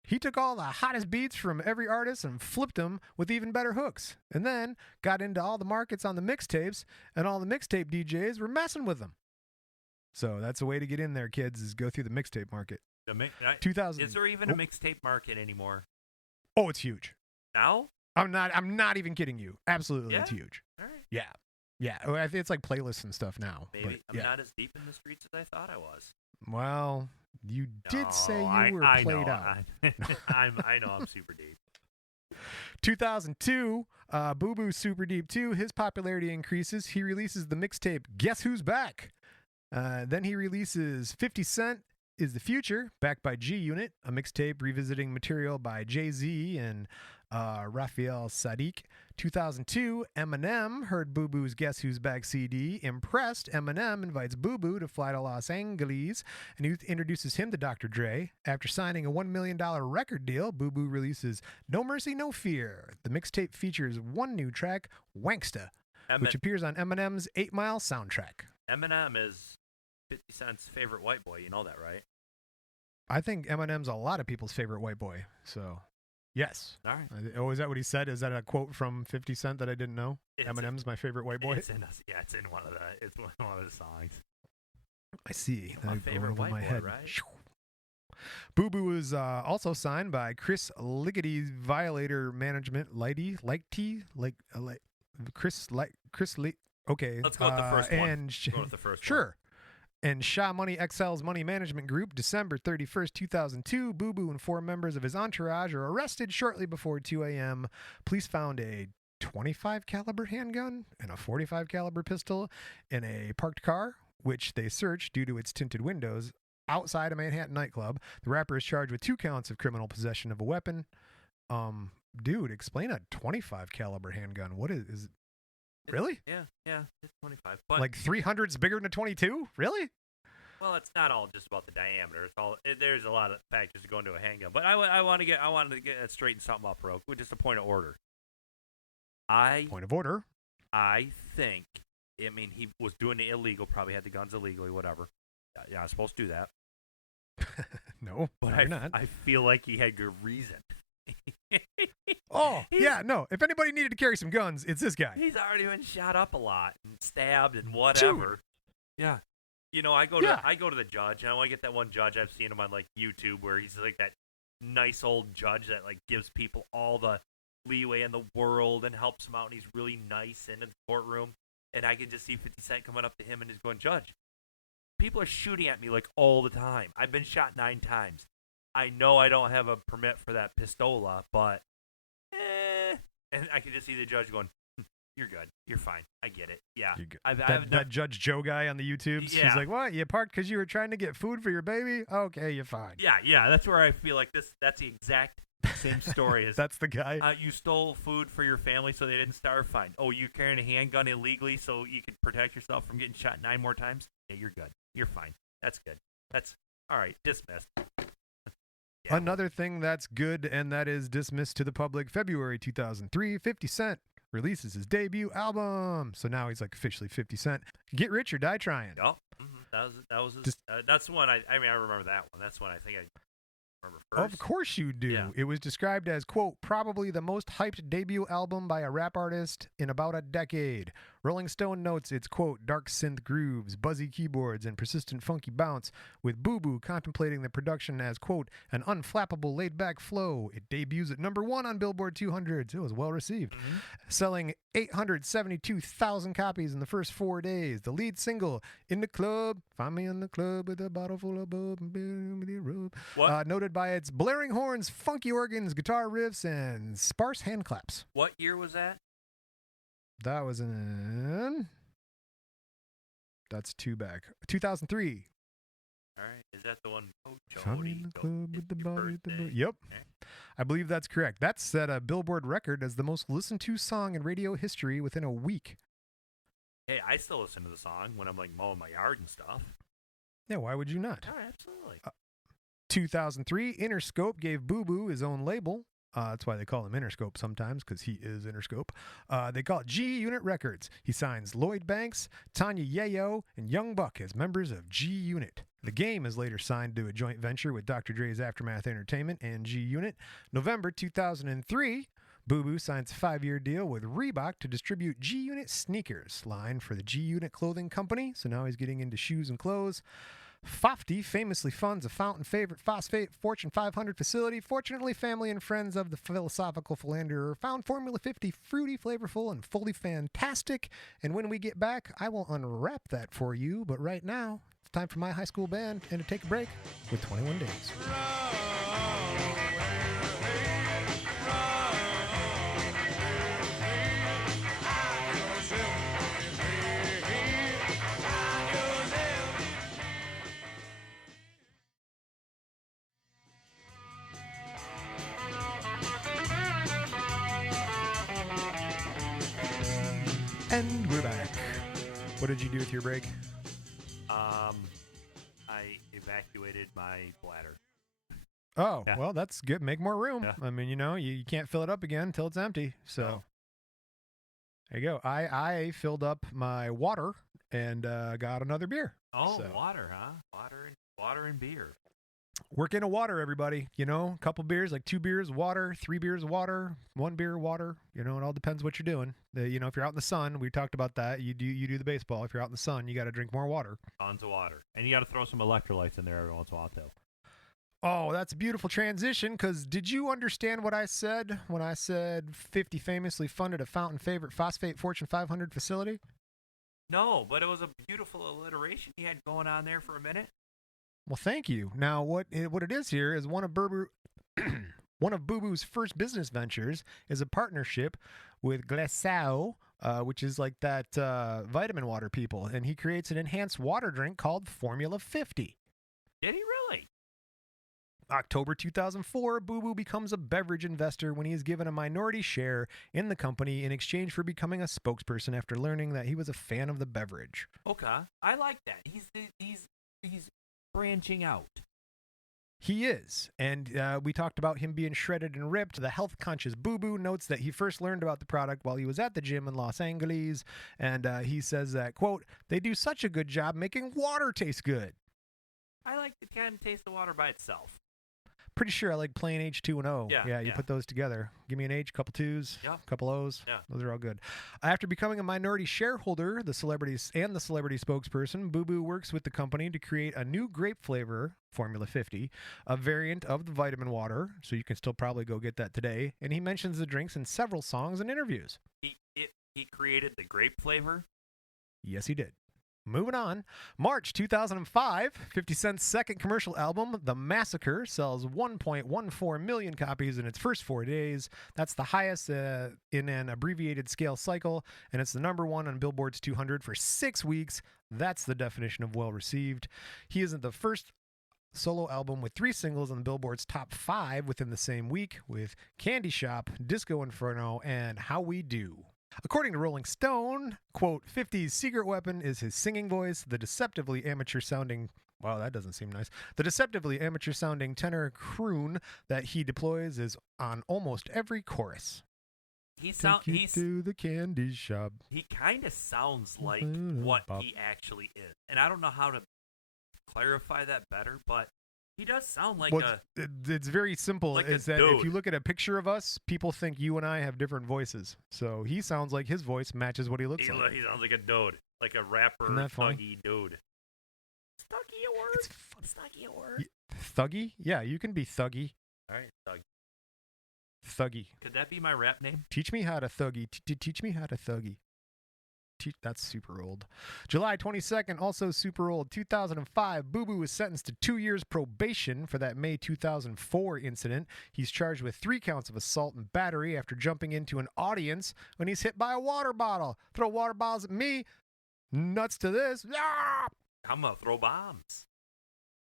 "He took all the hottest beats from every artist and flipped them with even better hooks, and then got into all the markets on the mixtapes, and all the mixtape DJs were messing with them." So that's a way to get in there, kids, is go through the mixtape market. 2000. Is there even a mixtape market anymore? Oh, it's huge. Now? I'm not even kidding you. Absolutely, Yeah? it's huge. All right. Yeah. Yeah. I think it's like playlists and stuff now. Maybe but, I'm not as deep in the streets as I thought I was. Well, you did say you were I played know, out. I know I'm super deep. 2002, Boo Boo Super Deep 2, his popularity increases. He releases the mixtape Guess Who's Back? Then he releases 50 Cent Is the Future, backed by G Unit, a mixtape revisiting material by Jay-Z and Raphael Sadiq. 2002, Eminem heard Boo Boo's Guess Who's Back CD. Impressed, Eminem invites Boo Boo to fly to Los Angeles and he introduces him to Dr. Dre. After signing a $1 million record deal, Boo Boo releases No Mercy, No Fear. The mixtape features one new track, Wanksta, which appears on Eminem's 8 Mile soundtrack. Eminem is 50 Cent's favorite white boy. You know that, right? I think Eminem's a lot of people's favorite white boy. So, yes. All right. Oh, is that what he said? Is that a quote from 50 Cent that I didn't know? Eminem's my favorite white boy? It's in one of the songs. I see. My favorite white boy, right? Boo Boo was also signed by Chris Liggety's Violator Management. Okay. Let's go with the first one. Go with the first sure. one. And Shaw Money XL's Money Management Group, December 31st, 2002. Boo Boo and 4 members of his entourage are arrested shortly before 2 a.m. Police found a 25 caliber handgun and a 45 caliber pistol in a parked car, which they searched due to its tinted windows outside a Manhattan nightclub. The rapper is charged with 2 counts of criminal possession of a weapon. Dude, explain a 25 caliber handgun. What is it? Really? Yeah, it's 25. But like 300's bigger than a 22? Really? Well, it's not all just about the diameter. There's a lot of factors that go into a handgun. But I wanted to get straighten something up, real quick. Just a point of order. Point of order. I think. I mean, he was doing it illegal. Probably had the guns illegally. Whatever. Yeah, I was supposed to do that. No, but you're not. I feel like he had good reason. Yeah, no. If anybody needed to carry some guns, it's this guy. He's already been shot up a lot and stabbed and whatever. Dude. Yeah. You know, I go to the judge, and I want to get that one judge I've seen him on like YouTube where he's like that nice old judge that like gives people all the leeway in the world and helps them out, and he's really nice in the courtroom. And I can just see 50 Cent coming up to him and he's going, "Judge, people are shooting at me like all the time. I've been shot 9 times. I know I don't have a permit for that pistola, but and I can just see the judge going, "You're good. You're fine. I get it. Yeah." That Judge Joe guy on the YouTubes. Yeah. He's like, "What? You parked because you were trying to get food for your baby? Okay, you're fine." Yeah. That's where I feel like that's the exact same story as that's the guy. You stole food for your family so they didn't starve. Fine. Oh, you carrying a handgun illegally so you could protect yourself from getting shot 9 more times? Yeah, you're good. You're fine. That's good. That's all right. Dismissed. Yeah. Another thing that's good and that is dismissed to the public, February 2003, 50 Cent releases his debut album. So now he's like officially 50 Cent. Get rich or die trying. Oh, that was his, that's the one I remember that one. That's one I think I remember first. Of course you do. Yeah. It was described as, quote, probably the most hyped debut album by a rap artist in about a decade. Rolling Stone notes it's, quote, dark synth grooves, buzzy keyboards, and persistent funky bounce, with Boo Boo contemplating the production as, quote, an unflappable laid-back flow. It debuts at number 1 on Billboard 200. It was well received. Mm-hmm. Selling 872,000 copies in the first 4 days. The lead single, In the Club, find me in the club with a bottle full of bub and rub. Noted by its blaring horns, funky organs, guitar riffs, and sparse hand claps. What year was that? That was that's 2 back. 2003. All right. Is that the one? Oh, Found me in the club with the body. Yep. Okay. I believe that's correct. That set a Billboard record as the most listened to song in radio history within a week. Hey, I still listen to the song when I'm like mowing my yard and stuff. Yeah, why would you not? Oh, absolutely. 2003, Interscope gave Boo Boo his own label. That's why they call him Interscope sometimes, because he is Interscope. They call it G Unit Records. He signs Lloyd Banks, Tanya Yayo, and Young Buck as members of G Unit. The Game is later signed to a joint venture with Dr. Dre's Aftermath Entertainment and G Unit. November 2003, Boo Boo signs a 5-year deal with Reebok to distribute G Unit sneakers line for the G Unit clothing company. So now he's getting into shoes and clothes. Fofty famously funds a fountain favorite phosphate Fortune 500 facility. Fortunately, family and friends of the philosophical philanderer found Formula 50 fruity, flavorful, and fully fantastic. And when we get back, I will unwrap that for you. But right now, it's time for my high school band and to take a break with 21 Days. And we're back. What did you do with your break? I evacuated my bladder. Oh, Yeah. Well, that's good. Make more room. Yeah. I mean, you can't fill it up again until it's empty. So No. there you go. I filled up my water and got another beer. Oh, So. water, huh? Water and beer. Work into water, everybody. A couple beers, like 2 beers, water, 3 beers, water, 1 beer, water. It all depends what you're doing. If you're out in the sun, we talked about that. You do the baseball. If you're out in the sun, you got to drink more water. Tons of water. And you got to throw some electrolytes in there every once in a while, too. Oh, that's a beautiful transition, because did you understand what I said when I said 50 famously funded a fountain favorite phosphate Fortune 500 facility? No, but it was a beautiful alliteration you had going on there for a minute. Well, thank you. Now, what it is here is one of Boo Boo's first business ventures is a partnership with Glaçao, which is like that vitamin water people, and he creates an enhanced water drink called Formula 50. Did he really? October 2004, Boo Boo becomes a beverage investor when he is given a minority share in the company in exchange for becoming a spokesperson after learning that he was a fan of the beverage. Okay, I like that. He's branching out. He is, and we talked about him being shredded and ripped. The health-conscious Boo Boo notes that he first learned about the product while he was at the gym in Los Angeles, and he says that, quote, they do such a good job making water taste good. I like to kind of taste the water by itself. Pretty sure I like plain H2 and O. Yeah, You yeah. put those together. Give me an H, couple 2s, Yeah. couple O's. Yeah. Those are all good. After becoming a minority shareholder, the celebrity spokesperson, Boo Boo works with the company to create a new grape flavor, Formula 50, a variant of the vitamin water, so you can still probably go get that today. And he mentions the drinks in several songs and interviews. He created the grape flavor. Yes, he did. Moving on. March 2005, 50 Cent's second commercial album, The Massacre, sells 1.14 million copies in its first 4 days. That's the highest in an abbreviated scale cycle, and it's the number 1 on Billboard's 200 for 6 weeks. That's the definition of well received. He isn't the first solo album with 3 singles on the Billboard's top 5 within the same week, with Candy Shop, Disco Inferno, and How We Do. According to Rolling Stone, quote, 50's secret weapon is his singing voice, the deceptively amateur sounding, wow, that doesn't seem nice. The deceptively amateur sounding tenor croon that he deploys is on almost every chorus. He's to the candy shop. He kind of sounds like what he actually is. And I don't know how to clarify that better, but he does sound like it's very simple. Like is that dude. If you look at a picture of us, people think you and I have different voices. So he sounds like his voice matches what he looks like. He sounds like a dude, like a rapper, thuggy dude. Thuggy a word? It's thuggy a word? Thuggy? Yeah, you can be thuggy. All right, thuggy. Thuggy. Could that be my rap name? Teach me how to thuggy. Teach me how to thuggy. That's super old. July 22nd, also super old. 2005, Boo Boo was sentenced to 2 years probation for that May 2004 incident. He's charged with 3 counts of assault and battery after jumping into an audience when he's hit by a water bottle. Throw water bottles at me. Nuts to this. Ah! I'm going to throw bombs.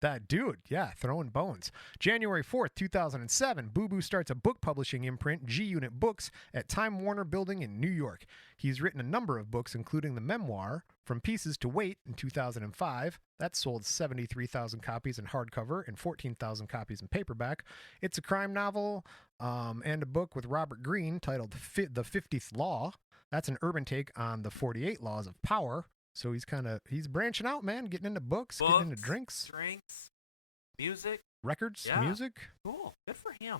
That dude, yeah, throwing bones. January 4th, 2007, Boo Boo starts a book publishing imprint, G Unit Books, at Time Warner Building in New York. He's written a number of books, including the memoir, From Pieces to Weight, in 2005. That sold 73,000 copies in hardcover and 14,000 copies in paperback. It's a crime novel and a book with Robert Greene titled The 50th Law. That's an urban take on the 48 Laws of Power. So he's branching out, man, getting into books, getting into drinks, music, records, music. Cool. Good for him.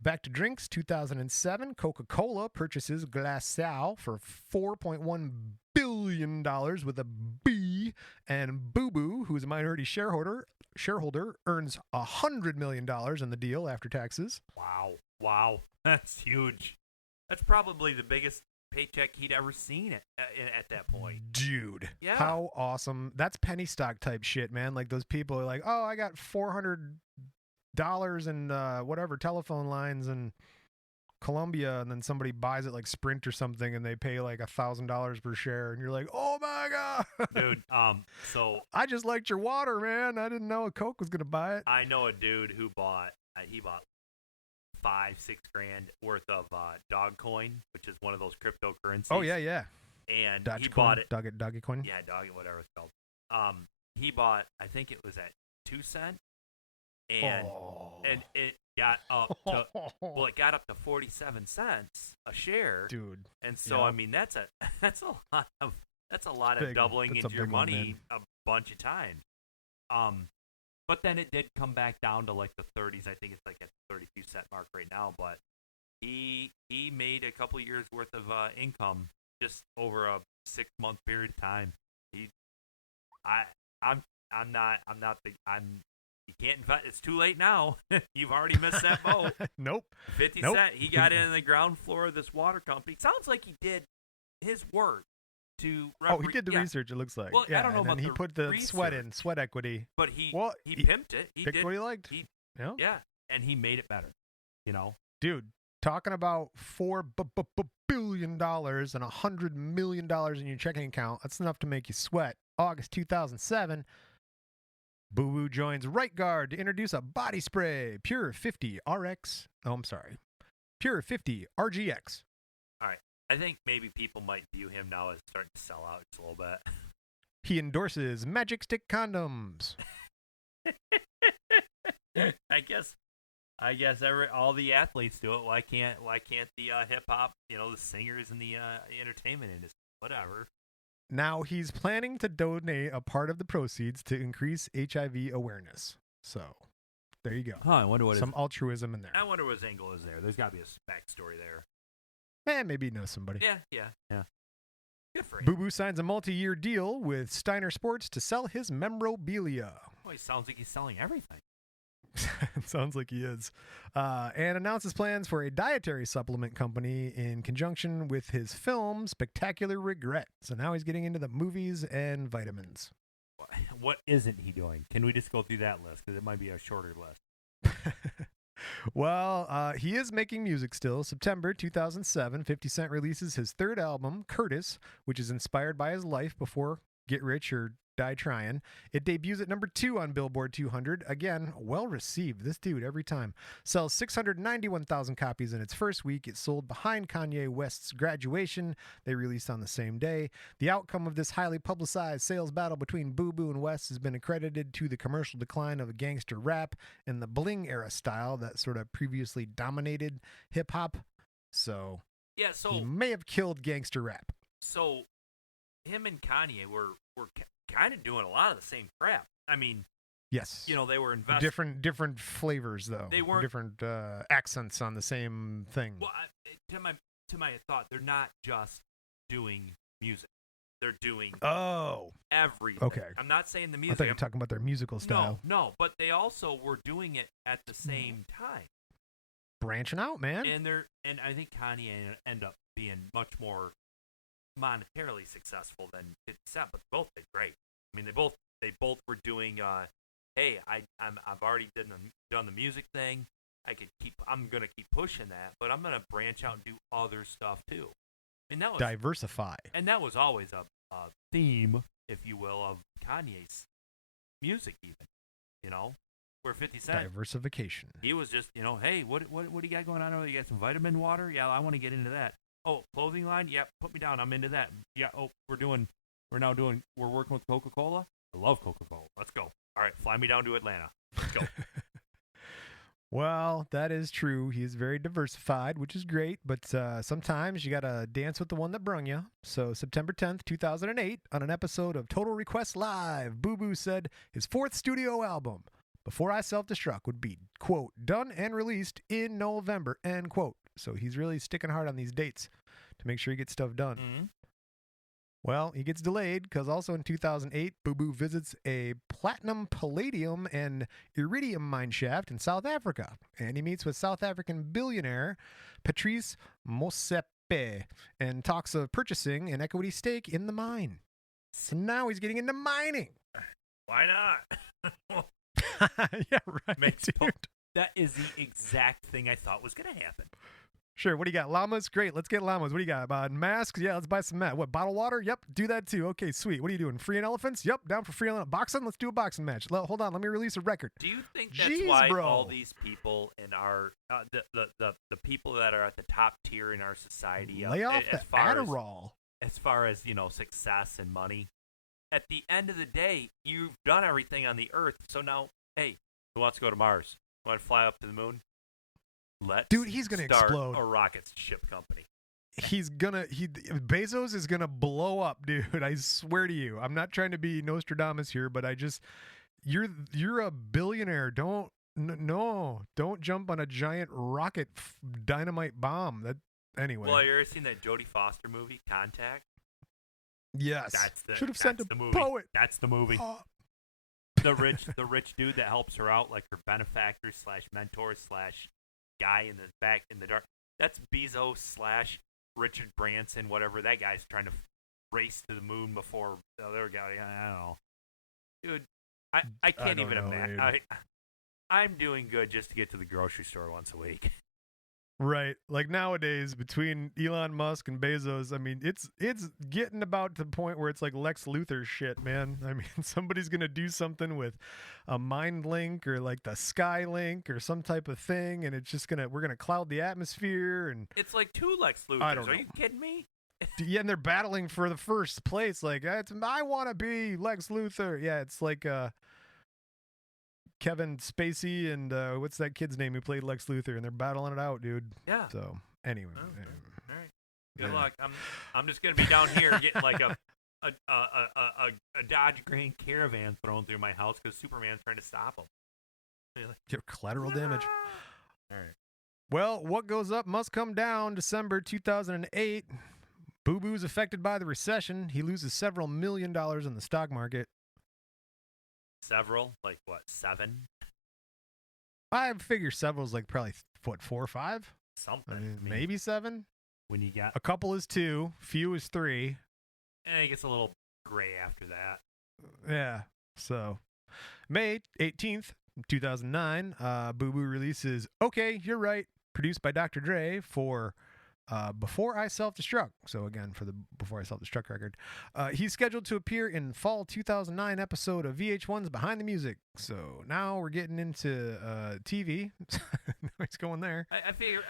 Back to drinks, 2007, Coca-Cola purchases Glaçau for $4.1 billion with a B, and Boo Boo, who is a minority shareholder, earns $100 million in the deal after taxes. Wow. That's huge. That's probably the biggest paycheck he'd ever seen at that point. Dude, yeah. How awesome. That's penny stock type shit, man. Like those people are like, oh, I got $400 in whatever telephone lines in Colombia, and then somebody buys it like Sprint or something and they pay like $1,000 per share, and you're like, oh my god. Dude, so I just liked your water, man. I didn't know a Coke was gonna buy it. I know a dude who bought $5-6 grand worth of Dogecoin, which is one of those cryptocurrencies. Oh yeah. And Dogecoin, he bought it. Dogecoin. Yeah, Doge, whatever it's called. He bought, I think it was at 2 cents, and it got up to it got up to 47 cents a share, dude. And so I mean that's a lot of doubling into your money a bunch of times. But then it did come back down to like the 30s. I think it's like at the 32-cent mark right now. But he made a couple years worth of income just over a 6-month period of time. You can't invest. It's too late now. You've already missed that boat. Nope. 50 cent. He got in the ground floor of this water company. Sounds like he did his work. He did the research, it looks like. Well, I don't know about he put the research. sweat equity. But he pimped it. He picked did what he liked. Yeah, and he made it better, Dude, talking about $4 billion and $100 million in your checking account, that's enough to make you sweat. August 2007, Boo Boo joins Right Guard to introduce a body spray, Pure 50 RX. Oh, I'm sorry. Pure 50 RGX. All right. I think maybe people might view him now as starting to sell out just a little bit. He endorses Magic Stick condoms. I guess all the athletes do it. Why can't the hip hop, the singers and the entertainment industry, whatever. Now he's planning to donate a part of the proceeds to increase HIV awareness. So there you go. I wonder what some altruism in there. I wonder what his angle is there. There's got to be a backstory there. Maybe he knows somebody. Yeah. Good for him. Boo Boo signs a multi-year deal with Steiner Sports to sell his memorabilia. Well, he sounds like he's selling everything. Sounds like he is. And announces plans for a dietary supplement company in conjunction with his film Spectacular Regret. So now he's getting into the movies and vitamins. What isn't he doing? Can we just go through that list? Because it might be a shorter list. Well, he is making music still. September 2007, 50 Cent releases his third album, Curtis, which is inspired by his life before Get Rich or Die Tryin'. It debuts at number 2 on Billboard 200. Again, well received. This dude, every time. Sells 691,000 copies in its first week. It sold behind Kanye West's Graduation. They released on the same day. The outcome of this highly publicized sales battle between Boo Boo and West has been accredited to the commercial decline of gangster rap and the bling era style that sort of previously dominated hip-hop. So, Yeah, so he may have killed gangster rap. so him and Kanye were kind of doing a lot of the same crap. I mean, Yes. you know, they were investing. Different flavors, though. They weren't- different accents on the same thing. Well, to my thought, they're not just doing music; they're doing everything. Okay. I'm not saying the I music. thought you were talking about their musical style. No, but they also were doing it at the same time. Branching out, man. And I think Kanye ended up being much more monetarily successful than 50 Cent, but both did great. I mean, they both were doing. Hey, I've already done the music thing. I'm gonna keep pushing that, but I'm gonna branch out and do other stuff too. And that was Diversify. and that was always a theme, if you will, of Kanye's music, even. You know, where 50 Cent. Diversification. He was just, hey, what do you got going on? You got some vitamin water? Yeah, I want to get into that. Oh, clothing line? Yeah, put me down. I'm into that. Yeah. Oh, we're working with Coca-Cola. I love Coca-Cola. Let's go. All right, fly me down to Atlanta. Let's go. Well, that is true. He is very diversified, which is great. But sometimes you got to dance with the one that brung you. So September 10th, 2008, on an episode of Total Request Live, Boo Boo said his 4th studio album, Before I Self-Destruct, would be, quote, done and released in November, end quote. So he's really sticking hard on these dates to make sure he gets stuff done. Mm-hmm. Well, he gets delayed because also in 2008, Boo Boo visits a platinum, palladium, and iridium mine shaft in South Africa. And he meets with South African billionaire Patrice Motsepe and talks of purchasing an equity stake in the mine. So now he's getting into mining. Why not? Yeah, right, dude. That is the exact thing I thought was going to happen. Sure, what do you got? Llamas? Great, let's get llamas. What do you got? Masks? Yeah, let's buy some masks. What, bottled water? Yep, do that too. Okay, sweet. What are you doing? Freeing elephants? Yep, down for freeing boxing? Let's do a boxing match. Hold on, let me release a record. Do you think that's Jeez, why bro. all these people in our the people that are at the top tier in our society Lay off the Adderall. As far as, success and money, at the end of the day, you've done everything on the earth. So now, hey, who wants to go to Mars? Want to fly up to the moon? Dude, he's gonna start explode. A rocket ship company. Bezos is gonna blow up, dude. I swear to you. I'm not trying to be Nostradamus here, but you're a billionaire. Don't jump on a giant rocket dynamite bomb. Anyway. Well, you ever seen that Jodie Foster movie, Contact? Yes. That's Should have sent a the movie. poet. That's the movie. The rich dude that helps her out, like her benefactor / mentor / guy in the back in the dark. That's Bezos / Richard Branson, whatever. That guy's trying to race to the moon before the other guy. I don't know, dude. I can't even imagine. I'm doing good just to get to the grocery store once a week. Right. Like nowadays, between Elon Musk and Bezos, I mean, it's getting about to the point where it's like Lex Luthor shit, man. I mean, somebody's going to do something with a mind link or like the sky link or some type of thing, and it's just we're going to cloud the atmosphere. And it's like 2 Lex Luthors. I don't know. Are you kidding me? Yeah, and they're battling for the first place. Like, I want to be Lex Luthor. Yeah, it's like Kevin Spacey and what's that kid's name who played Lex Luthor, and they're battling it out, dude. Yeah. So anyway, all right. Good luck. I'm just gonna be down here getting like a Dodge Grand Caravan thrown through my house because Superman's trying to stop him. Your collateral damage. All right. Well, what goes up must come down. December 2008. Boo Boo's affected by the recession. He loses several $1 million in the stock market. Several? Like what, 7? I figure several's like probably, 4 or 5? Something. I mean, maybe 7? When you got... A couple is 2. Few is 3. It gets a little gray after that. Yeah. So, May 18th, 2009, Boo Boo releases Okay, You're Right, produced by Dr. Dre for Before I Self-Destruct. So again, for the Before I Self-Destruct record. He's scheduled to appear in fall 2009 episode of VH1's Behind the Music. So now we're getting into TV. He's going there. I figure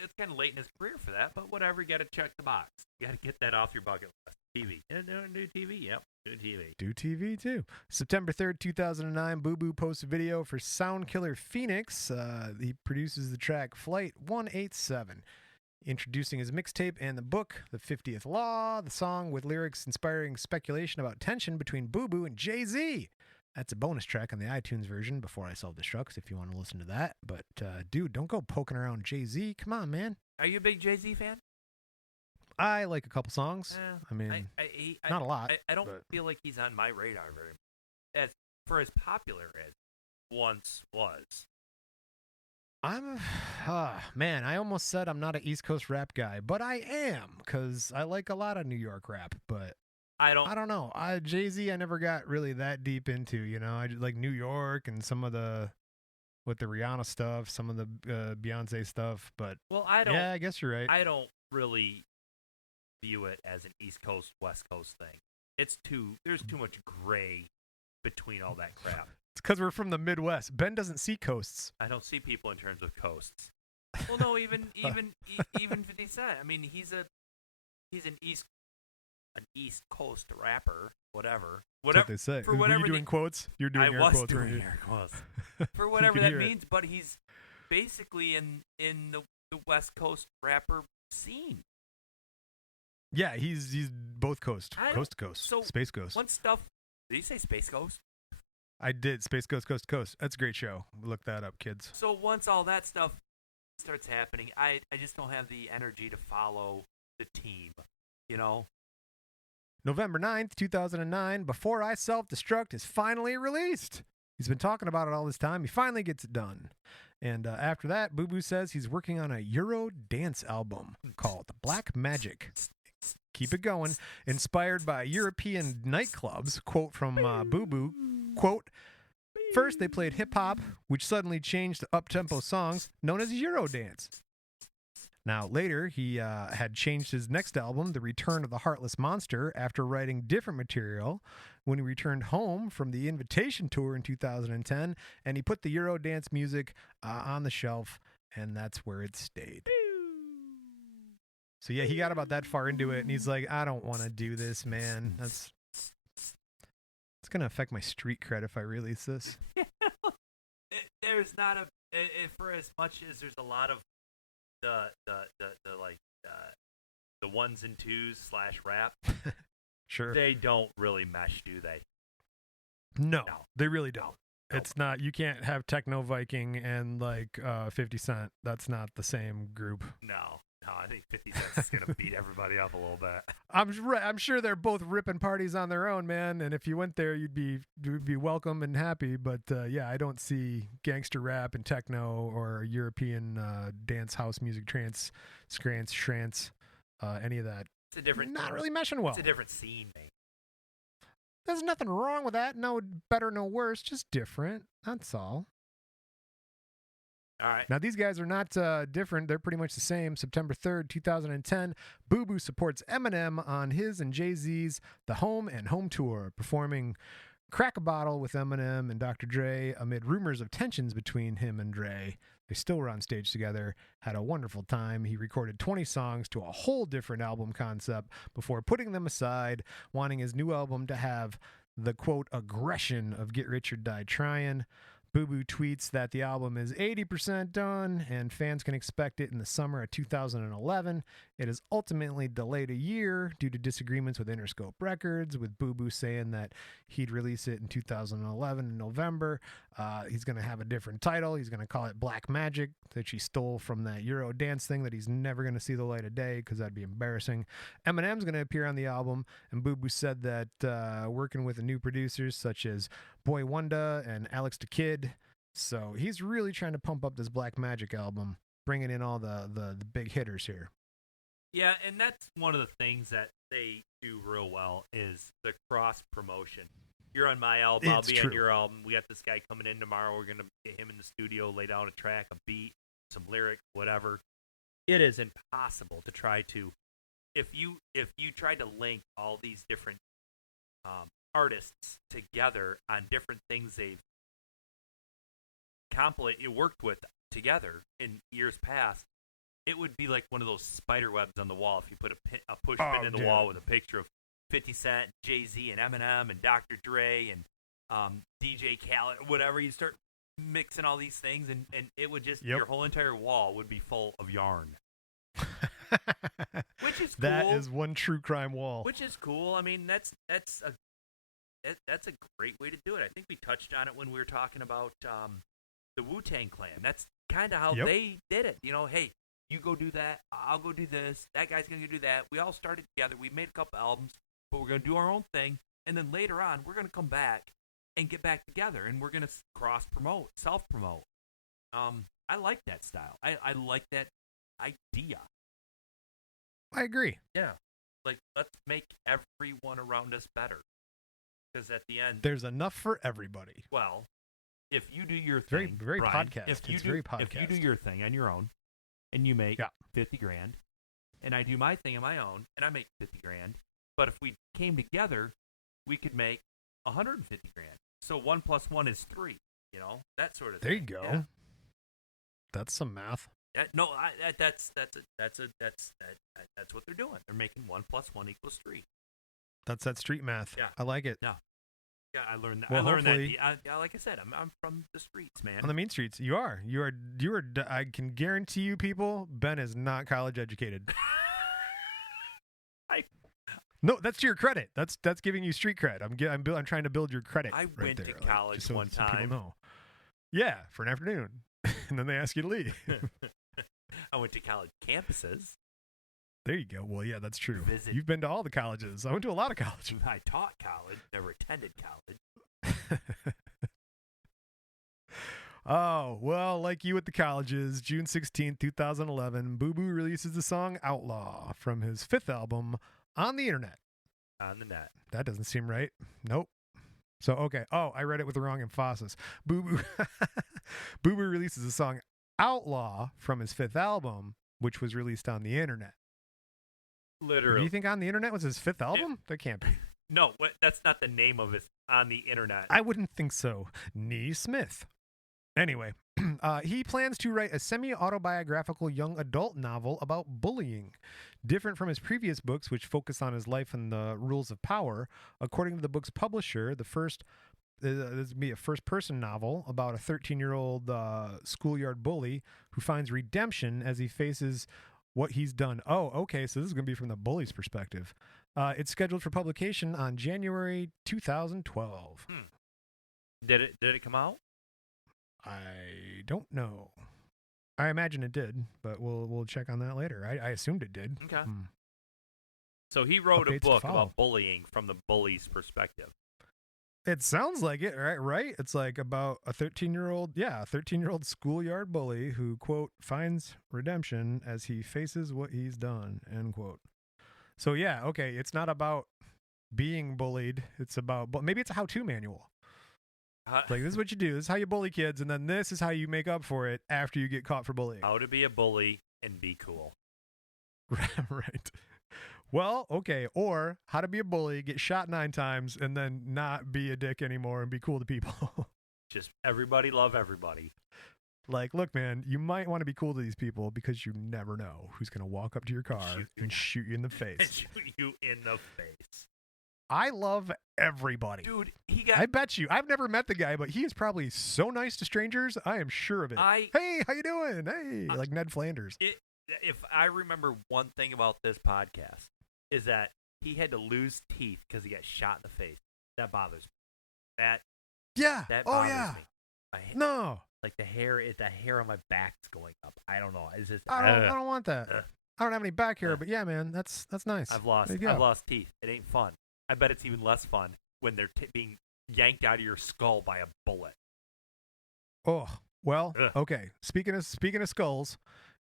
it's kind of late in his career for that, but whatever, you got to check the box. You got to get that off your bucket list. TV. Do TV? Yep, do TV. Do TV too. September 3rd, 2009, Boo Boo posts a video for Soundkiller Phoenix. He produces the track Flight 187. Introducing his mixtape and the book, The 50th Law, the song with lyrics inspiring speculation about tension between Boo Boo and Jay-Z. That's a bonus track on the iTunes version, Before I Self-Destruct, if you want to listen to that. But, dude, don't go poking around Jay-Z. Come on, man. Are you a big Jay-Z fan? I like a couple songs. I mean, not a lot. I don't feel like he's on my radar very much. As popular as once was. Man, I almost said I'm not an East Coast rap guy, but I am, because I like a lot of New York rap, but I don't know. Jay-Z, I never got really that deep into, you know. I just like New York and some of with the Rihanna stuff, some of the Beyonce stuff, but yeah, I guess you're right. I don't really view it as an East Coast, West Coast thing. There's too much gray between all that crap. It's because we're from the Midwest. Ben doesn't see coasts. I don't see people in terms of coasts. Well, no, even 50 Cent. I mean, he's an East Coast rapper, whatever. That's what they say. For whatever Were you doing quotes? You're doing air quotes, doing air quotes. For whatever that means, but he's basically in the West Coast rapper scene. Yeah, he's both coast to coast, so Space Ghost. Did you say Space Ghost? I did. Space Ghost, Coast to Coast. That's a great show. Look that up, kids. So once all that stuff starts happening, I just don't have the energy to follow the team, you know? November 9th, 2009, Before I Self-Destruct is finally released. He's been talking about it all this time. He finally gets it done. And after that, Boo Boo says he's working on a Euro dance album called Black Magic. Keep it going. Inspired by European nightclubs. Quote from Boo Boo. Quote, first they played hip-hop, which suddenly changed to up-tempo songs known as Eurodance. Now, later, he had changed his next album, The Return of the Heartless Monster, after writing different material when he returned home from the Invitation Tour in 2010, and he put the Eurodance music on the shelf, and that's where it stayed. So, yeah, he got about that far into it, and he's like, I don't want to do this, man. It's going to affect my street cred if I release this. There's not for as much as there's a lot of the ones and twos / rap. Sure. They don't really mesh, do they? No, they really don't. No. It's not, you can't have Techno Viking and 50 Cent. That's not the same group. No, I think 50 Cent's going to beat everybody up a little bit. I'm sure they're both ripping parties on their own, man. And if you went there, you'd be welcome and happy. But yeah, I don't see gangster rap and techno or European dance, house music, trance, any of that. It's a different. Not really meshing well. It's a different scene, mate. There's nothing wrong with that. No better, no worse. Just different. That's all. All right. Now, these guys are not different. They're pretty much the same. September 3rd, 2010, Boo Boo supports Eminem on his and Jay-Z's The Home and Home Tour, performing Crack a Bottle with Eminem and Dr. Dre amid rumors of tensions between him and Dre. They still were on stage together, had a wonderful time. He recorded 20 songs to a whole different album concept before putting them aside, wanting his new album to have the, quote, aggression of Get Rich or Die Tryin'. Boo Boo tweets that the album is 80% done and fans can expect it in the summer of 2011. It is ultimately delayed a year due to disagreements with Interscope Records, with Boo Boo saying that he'd release it in 2011 in November. He's going to have a different title. He's going to call it Black Magic, that he stole from that Euro dance thing that he's never going to see the light of day because that'd be embarrassing. Eminem's going to appear on the album, and Boo Boo said that working with the new producers such as Boy Wonder and Alex the Kid. So he's really trying to pump up this Black Magic album, bringing in all the big hitters here. Yeah, and that's one of the things that they do real well is the cross promotion. You're on my album, I'll be on your album. We got this guy coming in tomorrow. We're going to get him in the studio, lay down a track, a beat, some lyric, whatever. it is impossible to try to, if you tried to link all these different artists together on different things they've worked with together in years past, it would be like one of those spider webs on the wall if you put a push pin in the wall with a picture of 50 Cent, Jay-Z, and Eminem, and Dr. Dre, and DJ Khaled, whatever. You start mixing all these things, and it would just, your whole entire wall would be full of yarn. Which is cool. That is one true crime wall. Which is cool. I mean, that's a great way to do it. I think we touched on it when we were talking about the Wu-Tang Clan. That's kind of how they did it. You know, hey, you go do that, I'll go do this, that guy's going to do that. We all started together. We made a couple albums, but we're going to do our own thing. And then later on, we're going to come back and get back together, and we're going to cross-promote, self-promote. I like that style. I like that idea. I agree. Yeah. Like, let's make everyone around us better. Because at the end, there's enough for everybody. Well, if you do your thing, very Brian, podcast. If you podcast. do your thing on your own, and you make $50,000, and I do my thing on my own, and I make $50,000, but if we came together, we could make $150,000. So 1 + 1 is 3. You know, that sort of thing. There you go. Yeah. That's some math. No, that's what they're doing. They're making 1 + 1 = 3. That's that street math. Yeah. I like it. Yeah. Yeah, I learned that. Well, I learned hopefully, that. Like I said, I'm from the streets, man. On the mean streets. You are. I can guarantee you, people, Ben is not college educated. No, that's to your credit. That's giving you street cred. I'm trying to build your credit. I went to college so one time. People know. Yeah, for an afternoon, and then they ask you to leave. I went to college campuses. There you go. Well, yeah, that's true. Visit. You've been to all the colleges. I went to a lot of colleges. I taught college, never attended college. Oh, well, like you at the colleges, June 16th, 2011, Boo Boo releases the song Outlaw from his 5th album, On the Internet. On the net. That doesn't seem right. Nope. So, okay. Oh, I read it with the wrong emphasis. Boo Boo Boo Boo releases the song Outlaw from his 5th album, which was released on the Internet. Literally. Do you think On the Internet was his 5th album? That can't be. No, that's not the name of it. On the Internet. I wouldn't think so. Nee Smith. Anyway, he plans to write a semi-autobiographical young adult novel about bullying. Different from his previous books, which focus on his life and the rules of power. According to the book's publisher, this would be a first-person novel about a 13-year-old schoolyard bully who finds redemption as he faces what he's done. Oh, okay, so this is going to be from the bully's perspective. It's scheduled for publication on January 2012. Did it come out? I don't know. I imagine it did, but we'll check on that later. I assumed it did. Okay. So he wrote a book follow. about bullying from the bully's perspective. It sounds like it, right? It's like about a 13-year-old schoolyard bully who, quote, finds redemption as he faces what he's done, end quote. So yeah, okay, it's not about being bullied. It's about, but maybe it's a how-to manual. Like, this is what you do. This is how you bully kids, and then this is how you make up for it after you get caught for bullying. How to be a bully and be cool. Right. Well, okay. Or how to be a bully, get shot 9 times, and then not be a dick anymore and be cool to people. Just everybody love everybody. Like, look, man, you might want to be cool to these people because you never know who's going to walk up to your car and shoot you in the face. And shoot you in the face. I love everybody. Dude, I bet you. I've never met the guy, but he is probably so nice to strangers. I am sure of it. Hey, how you doing? Hey, like Ned Flanders. If I remember one thing about this podcast, is that he had to lose teeth because he got shot in the face. That bothers me. That bothers me. No. Like the hair on my back's going up. I don't know. It's just I don't want that. I don't have any back hair, but yeah, man, that's nice. I've lost teeth. It ain't fun. I bet it's even less fun when they're being yanked out of your skull by a bullet. Oh, well, okay. Speaking of skulls,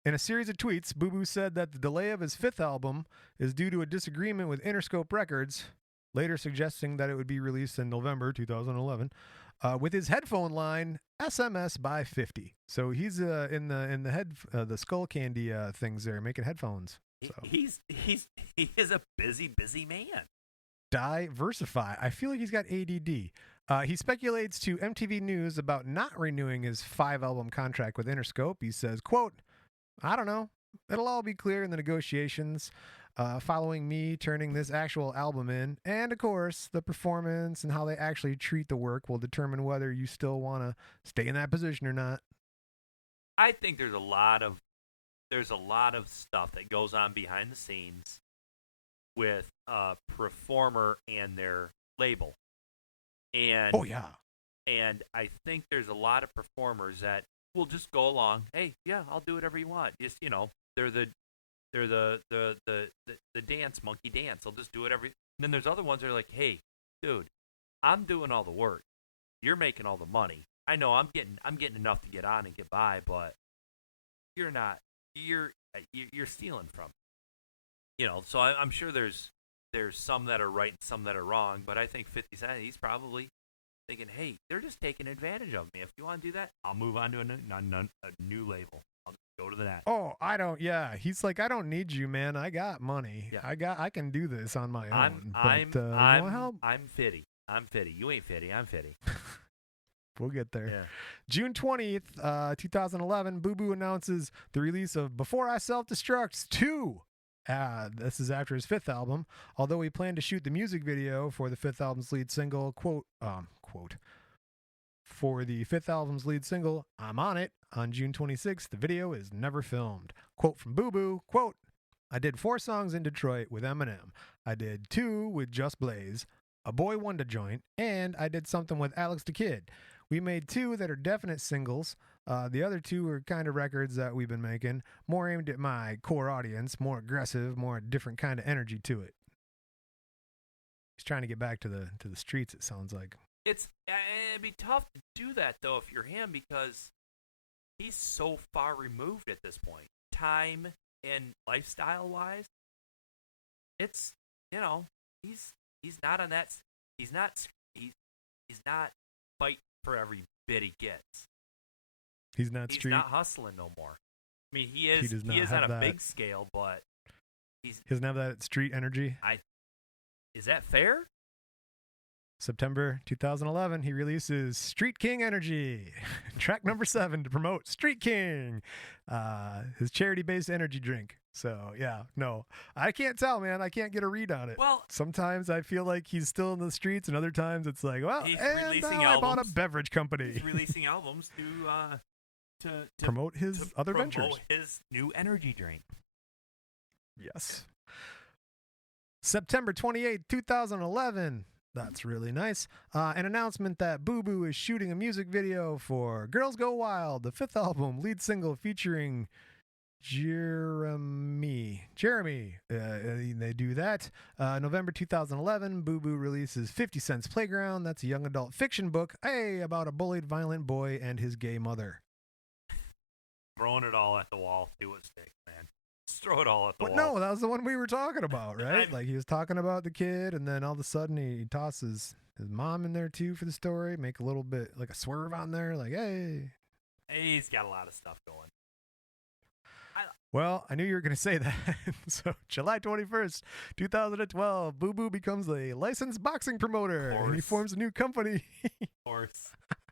in a series of tweets, Boo Boo said that the delay of his 5th album is due to a disagreement with Interscope Records, later suggesting that it would be released in November 2011. with his headphone line SMS by 50. So he's in the head the skull candy things there making headphones. So. He is a busy man. Diversify. I feel like he's got ADD. He speculates to MTV News about not renewing his 5-album contract with Interscope. He says, quote, I don't know. It'll all be clear in the negotiations following me turning this actual album in. And, of course, the performance and how they actually treat the work will determine whether you still want to stay in that position or not. I think there's a lot of stuff that goes on behind the scenes with a performer and their label. And and I think there's a lot of performers that will just go along, hey, yeah, I'll do whatever you want. Just, they're the dance monkey dance. They'll just do whatever. And then there's other ones that are like, hey, dude, I'm doing all the work. You're making all the money. I know I'm getting enough to get on and get by, but you're not. You're stealing from me. So I'm sure there's some that are right and some that are wrong, but I think 50 Cent, he's probably thinking, hey, they're just taking advantage of me. If you want to do that, I'll move on to a new label. I'll just go to the net. Oh, I don't. Yeah, he's like, I don't need you, man. I got money. Yeah. I can do this on my own. I'm fitty. I'm fitty. You ain't fitty. I'm fitty. We'll get there. Yeah. June 20th, 2011, Boo Boo announces the release of Before I Self-Destruct 2. This is after his 5th album. Although he planned to shoot the music video for the 5th album's lead single, for the 5th album's lead single, I'm On It, on June 26th, the video is never filmed. Quote from Boo Boo, quote, I did 4 songs in Detroit with Eminem. I did 2 with Just Blaze, A Boy Wonder Joint, and I did something with Alex the Kid. We made 2 that are definite singles. The other 2 are kind of records that we've been making, more aimed at my core audience, more aggressive, more different kind of energy to it. He's trying to get back to the streets, it sounds like. It'd be tough to do that, though, if you're him, because he's so far removed at this point. Time and lifestyle-wise, it's, he's not on that, he's not fighting for every bit he gets. He's not He's not hustling no more. I mean, he is on a big scale, but he doesn't have that street energy. Is that fair? September 2011, he releases Street King Energy, track number 7 to promote Street King, his charity-based energy drink. So, yeah, no, I can't tell, man. I can't get a read on it. Well, sometimes I feel like he's still in the streets, and other times it's like, well, I bought a beverage company. He's releasing albums to promote his other ventures. Promote his new energy drink. Yes. September 28, 2011. That's really nice. An announcement that Boo Boo is shooting a music video for Girls Go Wild, the 5th album, lead single featuring Jeremy. They do that. November 2011, Boo Boo releases 50 Cent's Playground. That's a young adult fiction book, about a bullied, violent boy and his gay mother. Throwing it all at the wall, see what sticks, man. Just throw it all at the wall. No, that was the one we were talking about, right? Like, he was talking about the kid, and then all of a sudden he tosses his mom in there, too, for the story. Make a little bit, like a swerve on there, like, hey. He's got a lot of stuff going. Well, I knew you were going to say that. So, July 21st, 2012, Boo Boo becomes a licensed boxing promoter, and he forms a new company. Of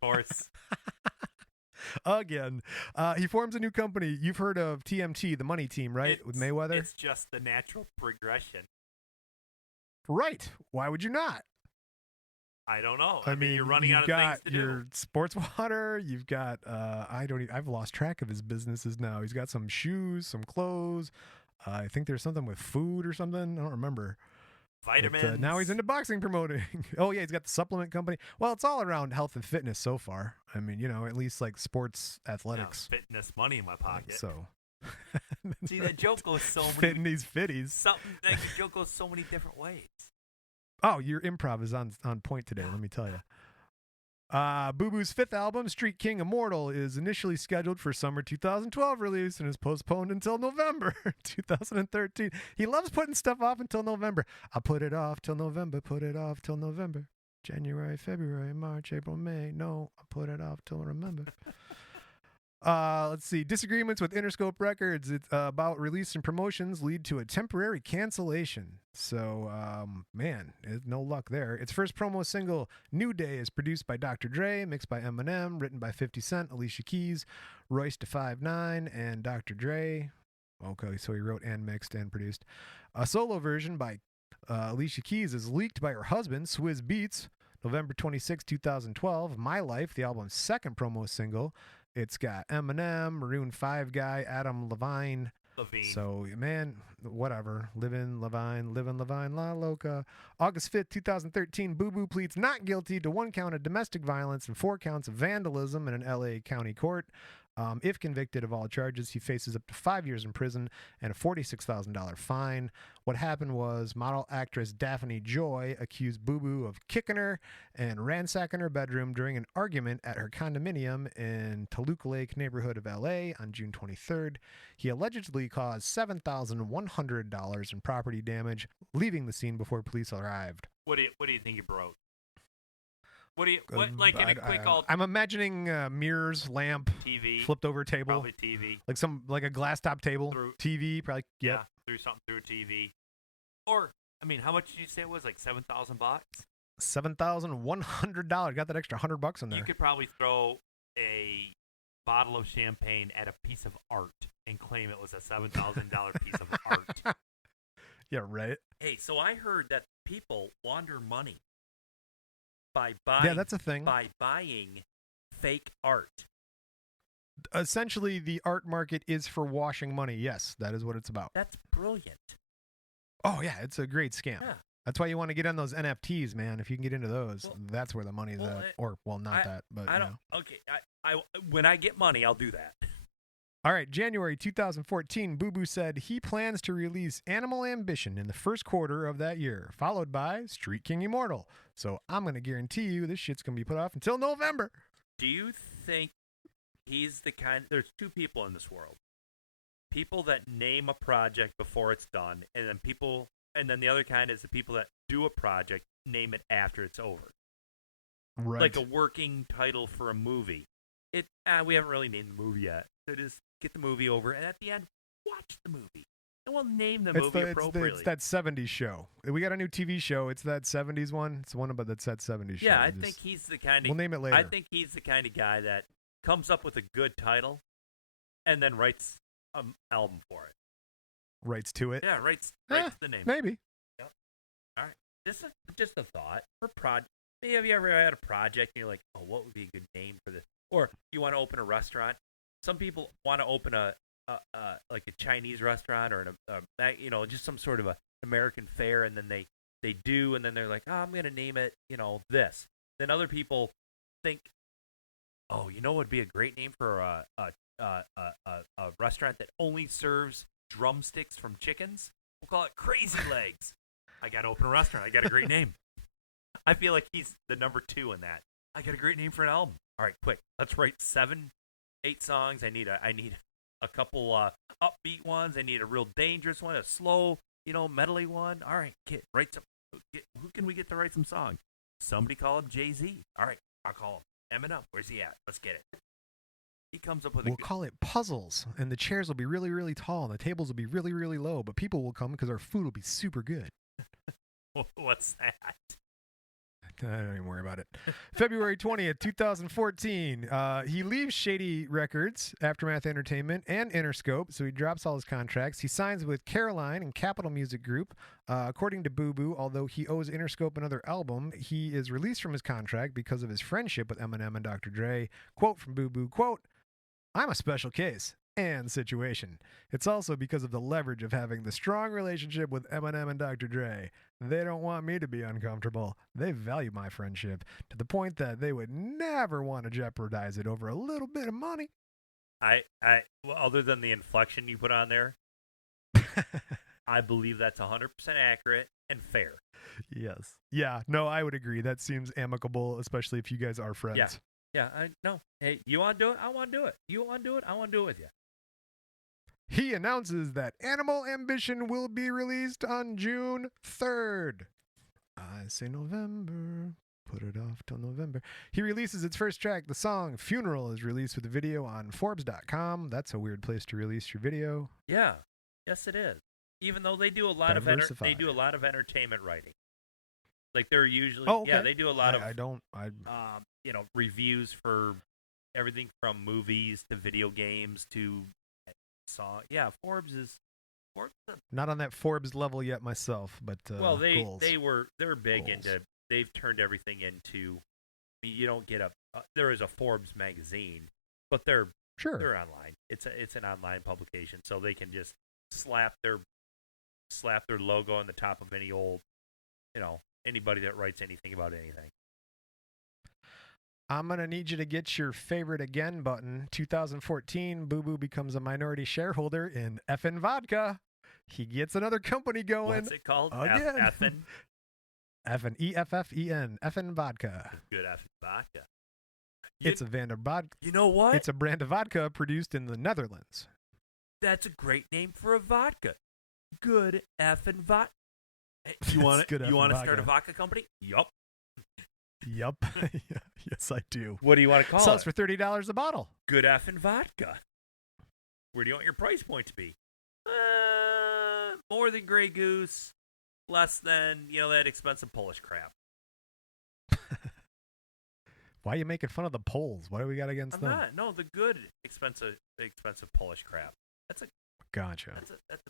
course. Again, he forms a new company. You've heard of TMT, the money team, right? With Mayweather? It's just the natural progression. Right. Why would you not? I don't know. I mean, you're running out of things to do. You've got your sports water. You've got, I've lost track of his businesses now. He's got some shoes, some clothes. I think there's something with food or something. I don't remember. Vitamins. But, now he's into boxing promoting. Oh, yeah, he's got the supplement company. Well, it's all around health and fitness so far. I mean, at least like sports athletics. Now, fitness money in my pocket. So. See, that joke goes so many. Fitting these fitties. That joke goes so many different ways. Oh, your improv is on point today, let me tell you. Boo Boo's 5th album, Street King Immortal, is initially scheduled for summer 2012 release and is postponed until November 2013. He loves putting stuff off until November. I'll put it off till November, put it off till November. January, February, March, April, May. No, I put it off till I remember. Let's see. Disagreements with Interscope Records about release and promotions lead to a temporary cancellation. So, man, no luck there. Its first promo single, New Day, is produced by Dr. Dre, mixed by Eminem, written by 50 Cent, Alicia Keys, Royce da 5'9", and Dr. Dre. Okay, so he wrote and mixed and produced. A solo version by Alicia Keys is leaked by her husband, Swizz Beatz, November 26, 2012. My Life, the album's second promo single. It's got Eminem, Maroon 5 guy, Adam Levine. So, man, whatever. Livin' Levine, La Loca. August 5th, 2013, Boo Boo pleads not guilty to 1 count of domestic violence and 4 counts of vandalism in an L.A. county court. If convicted of all charges, he faces up to 5 years in prison and a $46,000 fine. What happened was model actress Daphne Joy accused Boo Boo of kicking her and ransacking her bedroom during an argument at her condominium in Toluca Lake neighborhood of LA on June 23rd. He allegedly caused $7,100 in property damage, leaving the scene before police arrived. What do you think he broke? Like in a quick I'm imagining mirrors, lamp, TV, flipped over table, probably TV, like a glass top table, TV, probably. Yep. Yeah, threw something through a TV. Or I mean, how much did you say it was? Like $7,000? $7,100. Got that extra $100 in there. You could probably throw a bottle of champagne at a piece of art and claim it was a $7,000 piece of art. Yeah, right. Hey, so I heard that people launder money by buying. Yeah, that's a thing. By buying fake art. Essentially, the art market is for washing money. Yes, that is what it's about. That's brilliant. Oh yeah, it's a great scam. Yeah. That's why you want to get on those NFTs, man. If you can get into those, that's where the money's at. But I don't. Okay, I when I get money, I'll do that. All right, January 2014, Boo Boo said he plans to release Animal Ambition in the first quarter of that year, followed by Street King Immortal. So I'm going to guarantee you this shit's going to be put off until November. Do you think he's the kind... There's two people in this world. People that name a project before it's done, and then the other kind is the people that do a project, name it after it's over. Right. Like a working title for a movie. We haven't really named the movie yet. So just get the movie over, and at the end, watch the movie. And we'll name the movie appropriately. It's that 70s show. We got a new TV show. It's that 70s one. It's one about that 70s show. Yeah, I think he's the kind of... We'll name it later. I think he's the kind of guy that comes up with a good title and then writes an album for it. Writes to it? Yeah, writes the name. Maybe. Yep. All right. Just a thought. Maybe have you ever had a project and you're like, oh, what would be a good name for this? Or you want to open a restaurant. Some people want to open like a Chinese restaurant or just some sort of a American fare, and then they do, and then they're like, oh, I'm gonna name it, this. Then other people think, oh, what would be a great name for a restaurant that only serves drumsticks from chickens? We'll call it Crazy Legs. I gotta open a restaurant. I got a great name. I feel like he's the number 2 in that. I got a great name for an album. All right, quick. Let's write 7-8 songs. I need a couple upbeat ones. I need a real dangerous one, a slow, medley one. All right, kid, write some. Who can we get to write some songs? Somebody call him Jay-Z. All right, I'll call him. Eminem, where's he at? Let's get it. He comes up with We'll call it puzzles, and the chairs will be really, really tall, and the tables will be really, really low, but people will come because our food will be super good. What's that? I don't even worry about it. February 20th, 2014. He leaves Shady Records, Aftermath Entertainment, and Interscope, so he drops all his contracts. He signs with Caroline and Capitol Music Group. According to Boo Boo, although he owes Interscope another album, he is released from his contract because of his friendship with Eminem and Dr. Dre. Quote from Boo Boo, quote, I'm a special case and situation. It's also because of the leverage of having the strong relationship with Eminem and Dr. Dre. They don't want me to be uncomfortable. They value my friendship to the point that they would never want to jeopardize it over a little bit of money. Well, other than the inflection you put on there, I believe that's 100% accurate and fair. Yes. Yeah, no, I would agree. That seems amicable, especially if you guys are friends. Yeah, I know. Hey, you want to do it? I want to do it. You want to do it? I want to do it with you. He announces that Animal Ambition will be released on June 3rd. I say November, put it off till November. He releases its first track. The song Funeral is released with a video on Forbes.com. That's a weird place to release your video. Yeah. Yes, it is. Even though they do a lot of entertainment writing. Like they're usually they do a lot of reviews for everything from movies to video games to song. Yeah, Forbes. Not on that Forbes level yet myself, but they're big goals. into. They've turned everything into. I mean, you don't get there is a Forbes magazine, but they're online. It's an online publication, so they can just slap their logo on the top of any old, anybody that writes anything about anything. I'm going to need you to get your favorite again button. 2014, Boo Boo becomes a minority shareholder in Effin' Vodka. He gets another company going. What's it called? Again. Effin'? Effin', E-F-F-E-N, Effin' Vodka. Good Effin' Vodka. It's a vodka. You know what? It's a brand of vodka produced in the Netherlands. That's a great name for a vodka. Good Effin' Vodka. Hey, you want to start a vodka company? Yup. Yup. Yes, I do. What do you want to call it? Sells for $30 a bottle. Good Effin' Vodka. Where do you want your price point to be? More than Grey Goose, less than, that expensive Polish crap. Why are you making fun of the Poles? What do we got against them? I'm not. No, the good expensive Polish crap. Gotcha. That's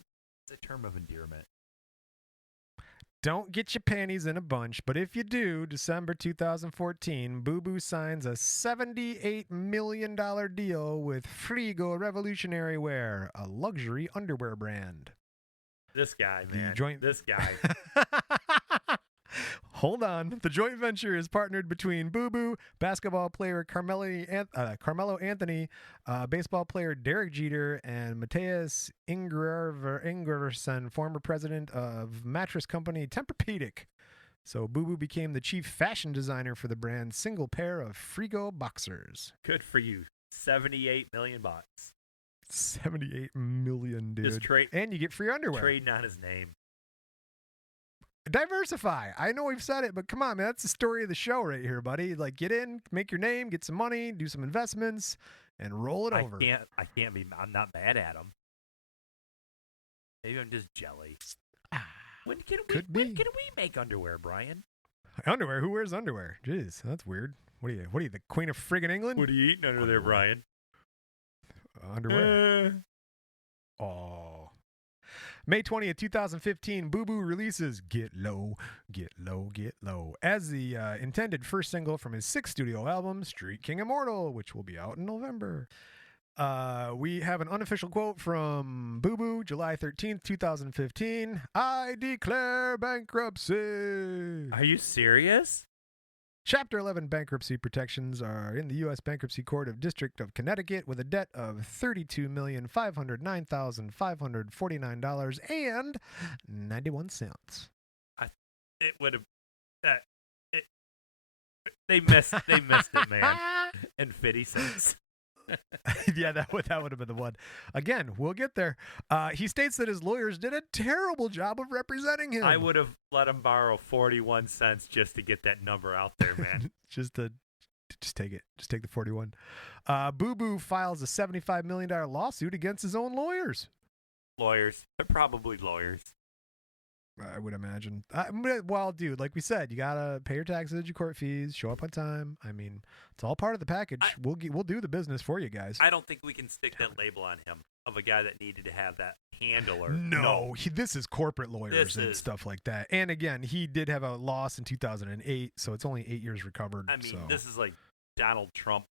a term of endearment. Don't get your panties in a bunch, but if you do, December 2014, Boo Boo signs a $78 million deal with Frigo Revolutionary Wear, a luxury underwear brand. This guy, man. This guy. Hold on. The joint venture is partnered between Boo Boo, basketball player Carmelo Anthony, baseball player Derek Jeter, and Matthias Ingersson, former president of mattress company Tempur-Pedic. So Boo Boo became the chief fashion designer for the brand's single pair of Frigo boxers. Good for you. $78 million. 78 million, dude. And you get free underwear. Trading on his name. Diversify. I know we've said it, but come on, man. That's the story of the show right here, buddy. Like, get in, make your name, get some money, do some investments, and roll it over. I'm not mad at him. Maybe I'm just jelly. When can we make underwear, Brian? Underwear? Who wears underwear? Jeez, that's weird. What are you, the Queen of friggin' England? What are you eating under there, Brian? Underwear. Oh. May 20th, 2015, Boo Boo releases Get Low, Get Low, Get Low as the intended first single from his sixth studio album, Street King Immortal, which will be out in November. We have an unofficial quote from Boo Boo, July 13th, 2015. I declare bankruptcy. Are you serious? Chapter 11 bankruptcy protections are in the U.S. Bankruptcy Court of District of Connecticut with a debt of $32,509,549.91. It would have. They missed it, man. And 50 cents. Yeah, that would have been the one. Again, we'll get there. He states that his lawyers did a terrible job of representing him. I would have let him borrow 41 cents just to get that number out there, man. Just take it. Just take the 41. Boo Boo files a $75 million lawsuit against his own lawyers. Lawyers. They're probably lawyers. I would imagine. Well, dude, like we said, you gotta pay your taxes, your court fees, show up on time. I mean, it's all part of the package. We'll do the business for you guys. I don't think we can stick that label on him of a guy that needed to have that handler. No. This is corporate lawyers and stuff like that. And again, he did have a loss in 2008, so it's only 8 years recovered. I mean, This is like Donald Trump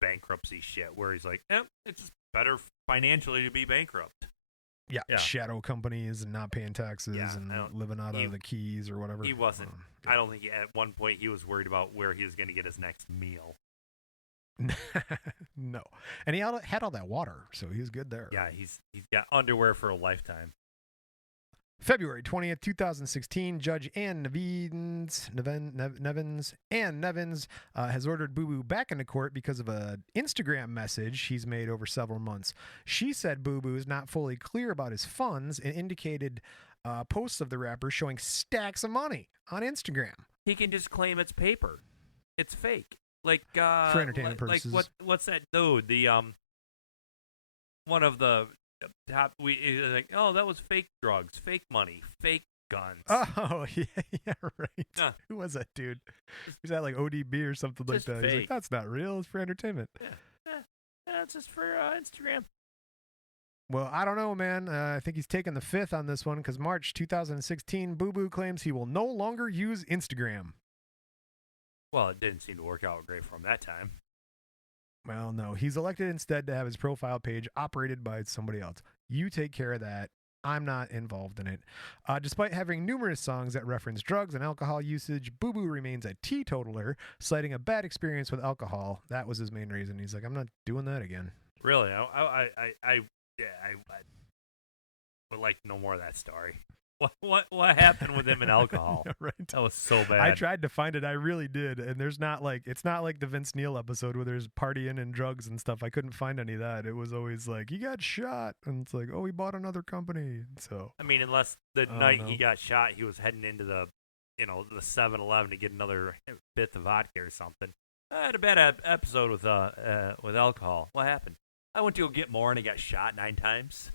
bankruptcy shit, where he's like, it's just better financially to be bankrupt. Yeah, shadow companies and not paying taxes and living out of the Keys or whatever. He wasn't. I don't think at one point he was worried about where he was going to get his next meal. No. And he had all that water, so he was good there. Yeah, he's got underwear for a lifetime. February 20th, 2016, Judge Ann Nevins has ordered Boo Boo back into court because of an Instagram message he's made over several months. She said Boo Boo is not fully clear about his funds and indicated posts of the rapper showing stacks of money on Instagram. He can just claim it's paper. It's fake. Like for entertainment purposes. Like what's that dude? The one of the top like, oh, that was fake drugs, fake money, fake guns. Oh yeah, right. Who was that dude? Was that like ODB or something like that? Fake. He's like, that's not real. It's for entertainment. Yeah, it's just for Instagram. Well, I don't know, man. I think he's taking the fifth on this one because March 2016, Boo Boo claims he will no longer use Instagram. Well, it didn't seem to work out great for him that time. Well, no. He's elected instead to have his profile page operated by somebody else. You take care of that. I'm not involved in it. Despite having numerous songs that reference drugs and alcohol usage, Boo Boo remains a teetotaler, citing a bad experience with alcohol. That was his main reason. He's like, I'm not doing that again. Really? I would like to know more of that story. What happened with him and alcohol? Yeah, right. That was so bad. I tried to find it. I really did. And it's not like the Vince Neil episode where there's partying and drugs and stuff. I couldn't find any of that. It was always like, he got shot. And it's like, oh, he bought another company. So I mean, unless the night he got shot, he was heading into the 7-Eleven to get another bit of vodka or something. I had a bad episode with alcohol. What happened? I went to go get more and I got shot 9 times.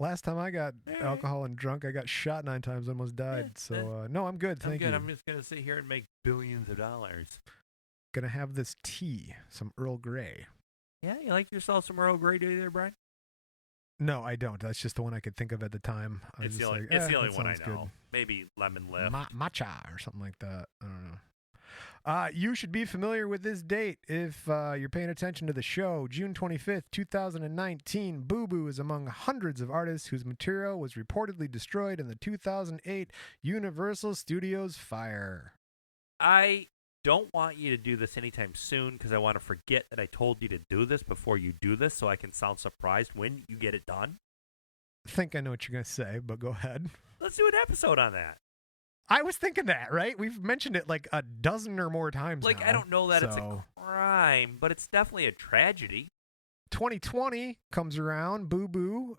Last time I got alcohol and drunk, I got shot 9 times, almost died. So, no, I'm good. Thank you. I'm just going to sit here and make billions of dollars. Gonna have this tea, some Earl Grey. Yeah, you like yourself some Earl Grey, do you there, Brian? No, I don't. That's just the one I could think of at the time. It's the only one I know. Good. Maybe Lemon Lift. Matcha or something like that. I don't know. You should be familiar with this date if you're paying attention to the show. June 25th, 2019, Boo Boo is among hundreds of artists whose material was reportedly destroyed in the 2008 Universal Studios fire. I don't want you to do this anytime soon because I want to forget that I told you to do this before you do this so I can sound surprised when you get it done. I think I know what you're going to say, but go ahead. Let's do an episode on that. I was thinking that, right? We've mentioned it like a dozen or more times now. I don't know that it's a crime, but it's definitely a tragedy. 2020 comes around. Boo Boo,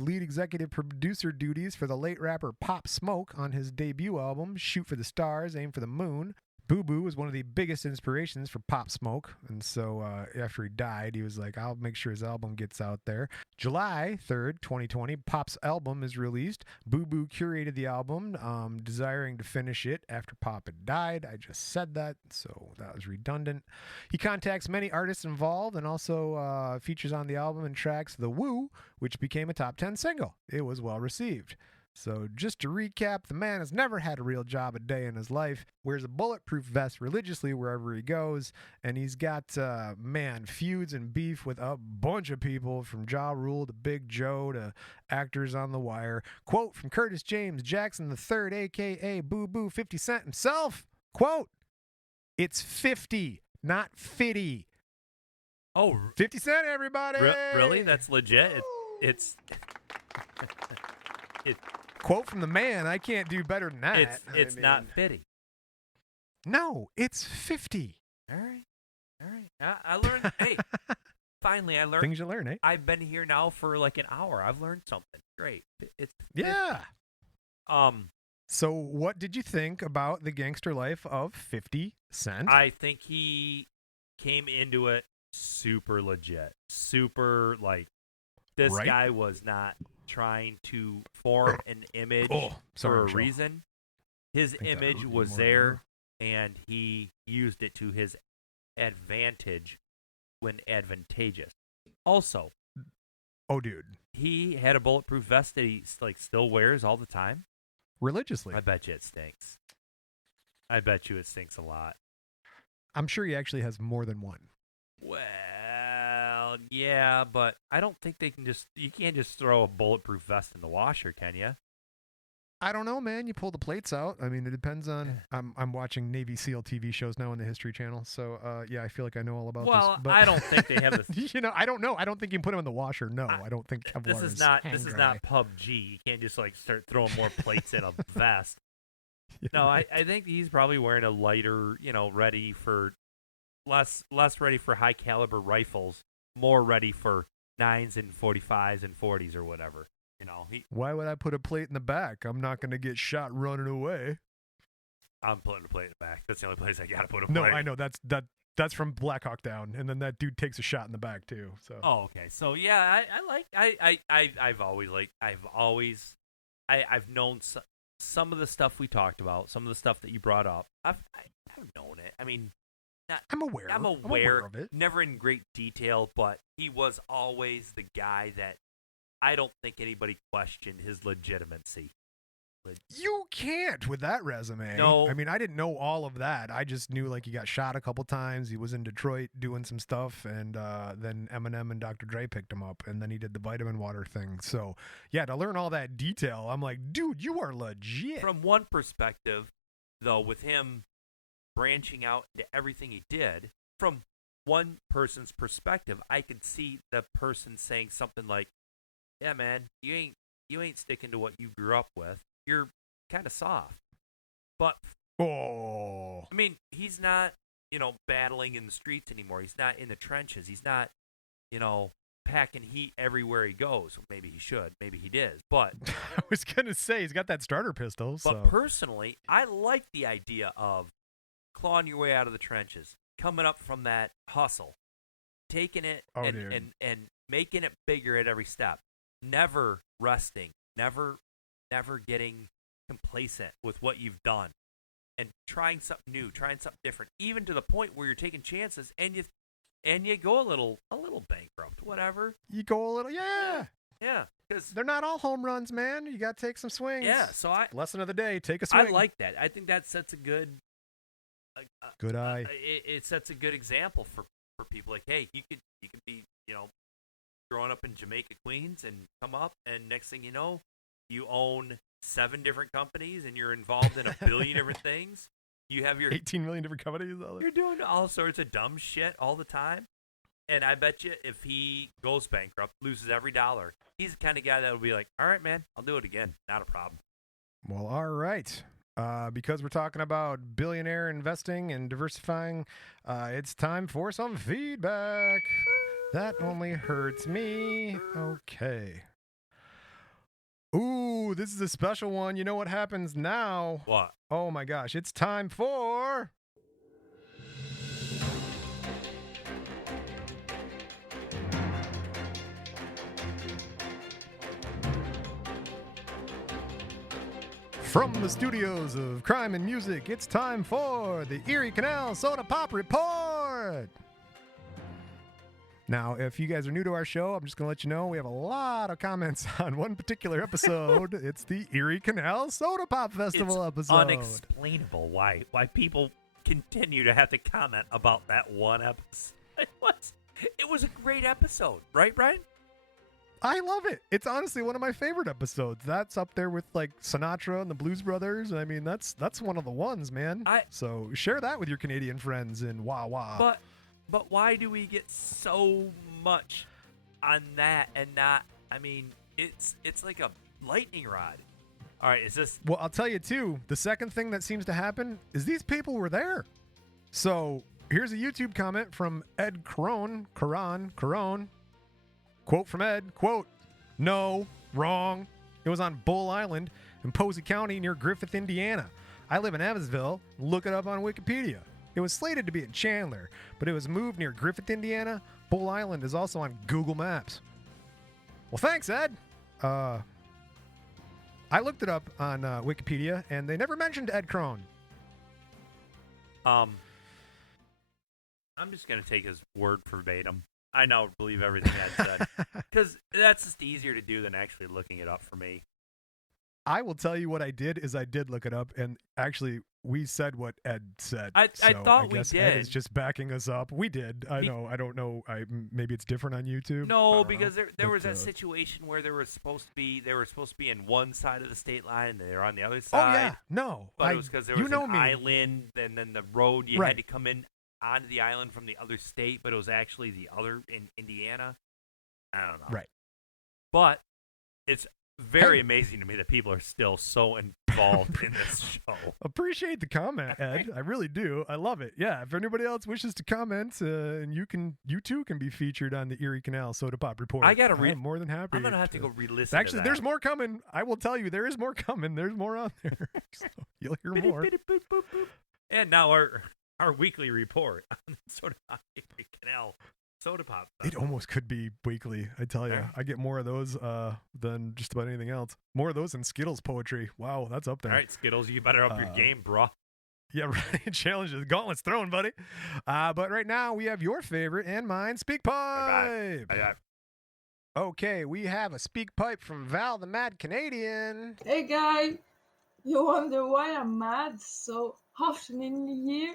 lead executive producer duties for the late rapper Pop Smoke on his debut album, Shoot for the Stars, Aim for the Moon. Boo Boo was one of the biggest inspirations for Pop Smoke, and so after he died, he was like, I'll make sure his album gets out there. July 3rd, 2020, Pop's album is released. Boo Boo curated the album, desiring to finish it after Pop had died. I just said that, so that was redundant. He contacts many artists involved and also features on the album and tracks The Woo, which became a top 10 single. It was well received. So just to recap, the man has never had a real job a day in his life, wears a bulletproof vest religiously wherever he goes, and he's got, feuds and beef with a bunch of people from Ja Rule to Big Joe to actors on The Wire. Quote from Curtis James Jackson III, a.k.a. Boo Boo 50 Cent himself, quote, "It's 50, not 50. Oh, 50 Cent, everybody! Really? That's legit? It's... Quote from the man, I can't do better than that. It's not 50. No, it's 50. All right. I learned. Hey, finally, I learned. Things you learn, eh? I've been here now for like an hour. I've learned something. Great. Yeah. So what did you think about the gangster life of 50 Cent? I think he came into it super legit. Super, like, this guy was not trying to form an image for a reason. His image was there, and he used it to his advantage when advantageous. Also, dude, he had a bulletproof vest that he still wears all the time. Religiously. I bet you it stinks. I bet you it stinks a lot. I'm sure he actually has more than one. Well, yeah, but I don't think you can't just throw a bulletproof vest in the washer, can you? I don't know, man. You pull the plates out. I mean, it depends on. I'm watching Navy SEAL TV shows now on the History Channel, so yeah, I feel like I know all about this. Well, I don't think they have this. I don't know. I don't think you can put them in the washer. No, I don't think Kevlar this is not PUBG. You can't just start throwing more plates in a vest. No, I think he's probably wearing a lighter, ready for less ready for high caliber rifles, more ready for 9s and 45s and 40s or whatever. Why would I put a plate in the back? I'm not going to get shot running away. I'm putting a plate in the back. That's the only place I gotta put a plate. No, I know that's from Black Hawk Down, and then that dude takes a shot in the back too. So. Oh, okay. So yeah, I've known some of the stuff we talked about, some of the stuff that you brought up. I've known it. I mean, I'm aware. I'm aware of it. Never in great detail, but he was always the guy that I don't think anybody questioned his legitimacy. You can't with that resume. No. I mean, I didn't know all of that. I just knew like he got shot a couple times. He was in Detroit doing some stuff, and then Eminem and Dr. Dre picked him up, and then he did the vitamin water thing. So, yeah, to learn all that detail, I'm like, dude, you are legit. From one perspective, though, with him branching out into everything he did, from one person's perspective, I could see the person saying something like, yeah, man, you ain't sticking to what you grew up with. You're kind of soft. But, I mean, he's not, battling in the streets anymore. He's not in the trenches. He's not, packing heat everywhere he goes. Maybe he should. Maybe he did. But I was going to say, he's got that starter pistol. But personally, I like the idea of clawing your way out of the trenches, coming up from that hustle, taking it and making it bigger at every step, never resting, never getting complacent with what you've done, and trying something new, trying something different, even to the point where you're taking chances and you go a little bankrupt, whatever. You go a little, yeah, because they're not all home runs, man. You got to take some swings. Yeah, so lesson of the day: take a swing. I like that. I think that sets a good eye. It sets a good example for people. Like, hey, you could be growing up in Jamaica, Queens, and come up, and next thing you know, you own 7 different companies, and you're involved in a billion different things. You have your 18 million different companies. You're doing all sorts of dumb shit all the time. And I bet you if he goes bankrupt, loses every dollar, he's the kind of guy that will be like, all right, man, I'll do it again. Not a problem. Well, all right. Because we're talking about billionaire investing and diversifying, it's time for some feedback. That only hurts me. Okay. Ooh, this is a special one. You know what happens now? What? Oh my gosh, it's time for... From the studios of Crime and Music, it's time for the Erie Canal Soda Pop Report. Now, if you guys are new to our show, I'm just going to let you know we have a lot of comments on one particular episode. It's the Erie Canal Soda Pop Festival episode. Unexplainable why people continue to have to comment about that one episode. It was a great episode, right, Brian? I love it. It's honestly one of my favorite episodes. That's up there with like Sinatra and the Blues Brothers. I mean, that's one of the ones, man. So share that with your Canadian friends in wah wah. But why do we get so much on that and not? I mean, it's like a lightning rod. All right, is this? Well, I'll tell you too. The second thing that seems to happen is these people were there. So here's a YouTube comment from Ed Caron. Quote from Ed. Quote: "No, wrong. It was on Bull Island in Posey County near Griffith, Indiana. I live in Evansville. Look it up on Wikipedia. It was slated to be in Chandler, but it was moved near Griffith, Indiana. Bull Island is also on Google Maps." Well, thanks, Ed. I looked it up on Wikipedia, and they never mentioned Ed Crone. I'm just going to take his word verbatim. I now believe everything Ed said, because that's just easier to do than actually looking it up for me. I will tell you what I did is I did look it up, and actually we said what Ed said. I thought we did. Ed is just backing us up. We did. I know. I don't know. Maybe it's different on YouTube. No, because there was that situation where they were supposed to be in one side of the state line and they were on the other side. Oh yeah, no. But it was because there was an island, and then the road you had to come in onto the island from the other state, but it was actually the other in Indiana. I don't know. Right. But it's very amazing to me that people are still so involved involved in this show. Appreciate the comment, Ed. I really do. I love it. Yeah. If anybody else wishes to comment, and you too can be featured on the Erie Canal Soda Pop Report. I gotta I'm more than happy. I'm gonna have to go re-listen. Actually, to that. there's more coming. I will tell you, there is more coming. There's more on there. So you'll hear more. And now our weekly report on the Soda Pop Erie Canal Soda Pop. It almost could be weekly. I tell you, I get more of those than just about anything else. More of those than Skittles poetry. Wow, that's up there. All right, Skittles, you better up your game, bro. Yeah, right. Challenges, gauntlets thrown, buddy. But right now we have your favorite and mine, Speak Pipe. Bye. Okay, we have a Speak Pipe from Val, the Mad Canadian. Hey guy, you wonder why I'm mad so often in the year?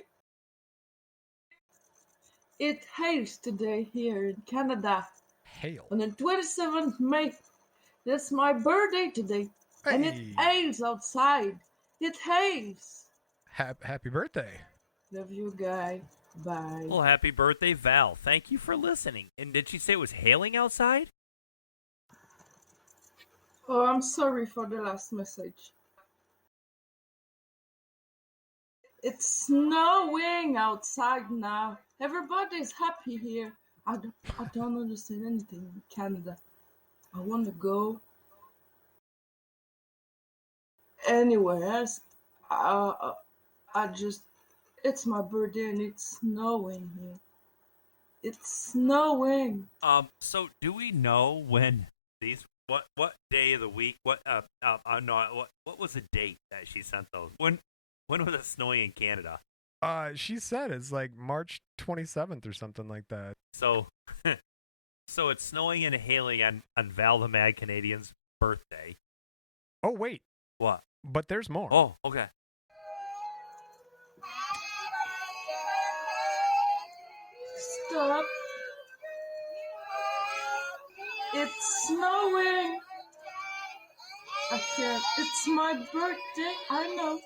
It hails today here in Canada. Hail. On the 27th May. That's my birthday today. Hey. And it hails outside. It hails. Happy birthday. Love you, guy. Bye. Well, happy birthday, Val. Thank you for listening. And did she say it was hailing outside? Oh, I'm sorry for the last message. It's snowing outside now. Everybody's happy here. I don't understand anything in Canada. I want to go anywhere else. It's my birthday and it's snowing here. It's snowing. So do we know when what day of the week? What was the date that she sent those? When was it snowing in Canada? She said it's like March 27th or something like that. So, so it's snowing and hailing on Val the Mad Canadian's birthday. Oh wait, what? But there's more. Oh, okay. Stop. It's snowing. I can't. It's my birthday, I know.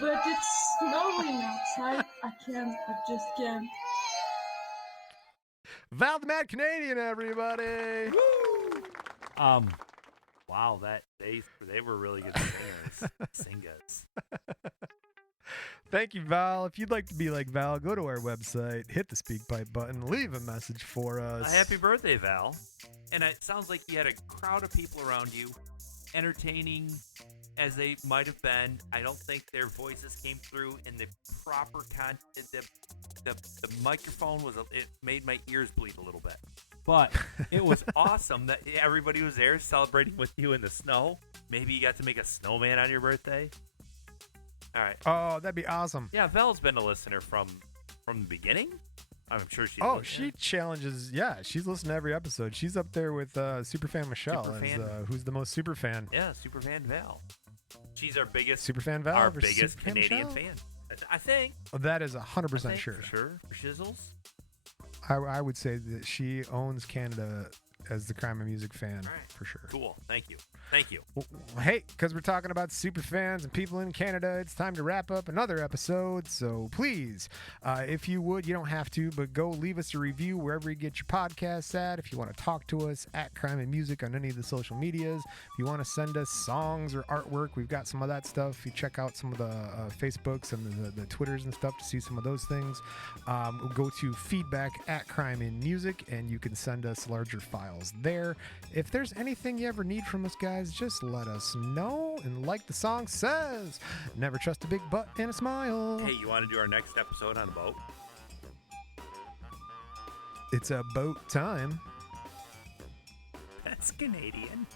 But it's snowing outside. I just can't. Val the Mad Canadian, everybody. Woo! Wow, they were really good singers. Thank you, Val. If you'd like to be like Val, go to our website, hit the Speak Pipe button, leave a message for us. Happy birthday, Val. And it sounds like you had a crowd of people around you, entertaining as they might have been. I don't think their voices came through in the proper content. The microphone it made my ears bleed a little bit. But it was awesome that everybody was there celebrating with you in the snow. Maybe you got to make a snowman on your birthday. All right. Oh, that'd be awesome. Yeah, Val's been a listener from the beginning. I'm sure she's. Oh, she challenges. Yeah, she's listened to every episode. She's up there with Superfan Michelle, who's the most super fan. Yeah, Superfan Val. She's our biggest Superfan Val. Our biggest Canadian fan. I think. That is 100% sure. For sure. For shizzles. I would say that she owns Canada as the Crime and Music fan, for sure. Cool. Thank you. Well, hey, because we're talking about super fans and people in Canada, it's time to wrap up another episode. So please, if you would, you don't have to, but go leave us a review wherever you get your podcasts at. If you want to talk to us at Crime and Music on any of the social medias, if you want to send us songs or artwork, we've got some of that stuff. If you check out some of the Facebooks and the Twitters and stuff to see some of those things, we'll go to feedback at Crime and Music, and you can send us larger files there. If there's anything you ever need from us, guys, just let us know. And like the song says, never trust a big butt and a smile. Hey, you want to do our next episode on a boat? It's a boat time. That's Canadian.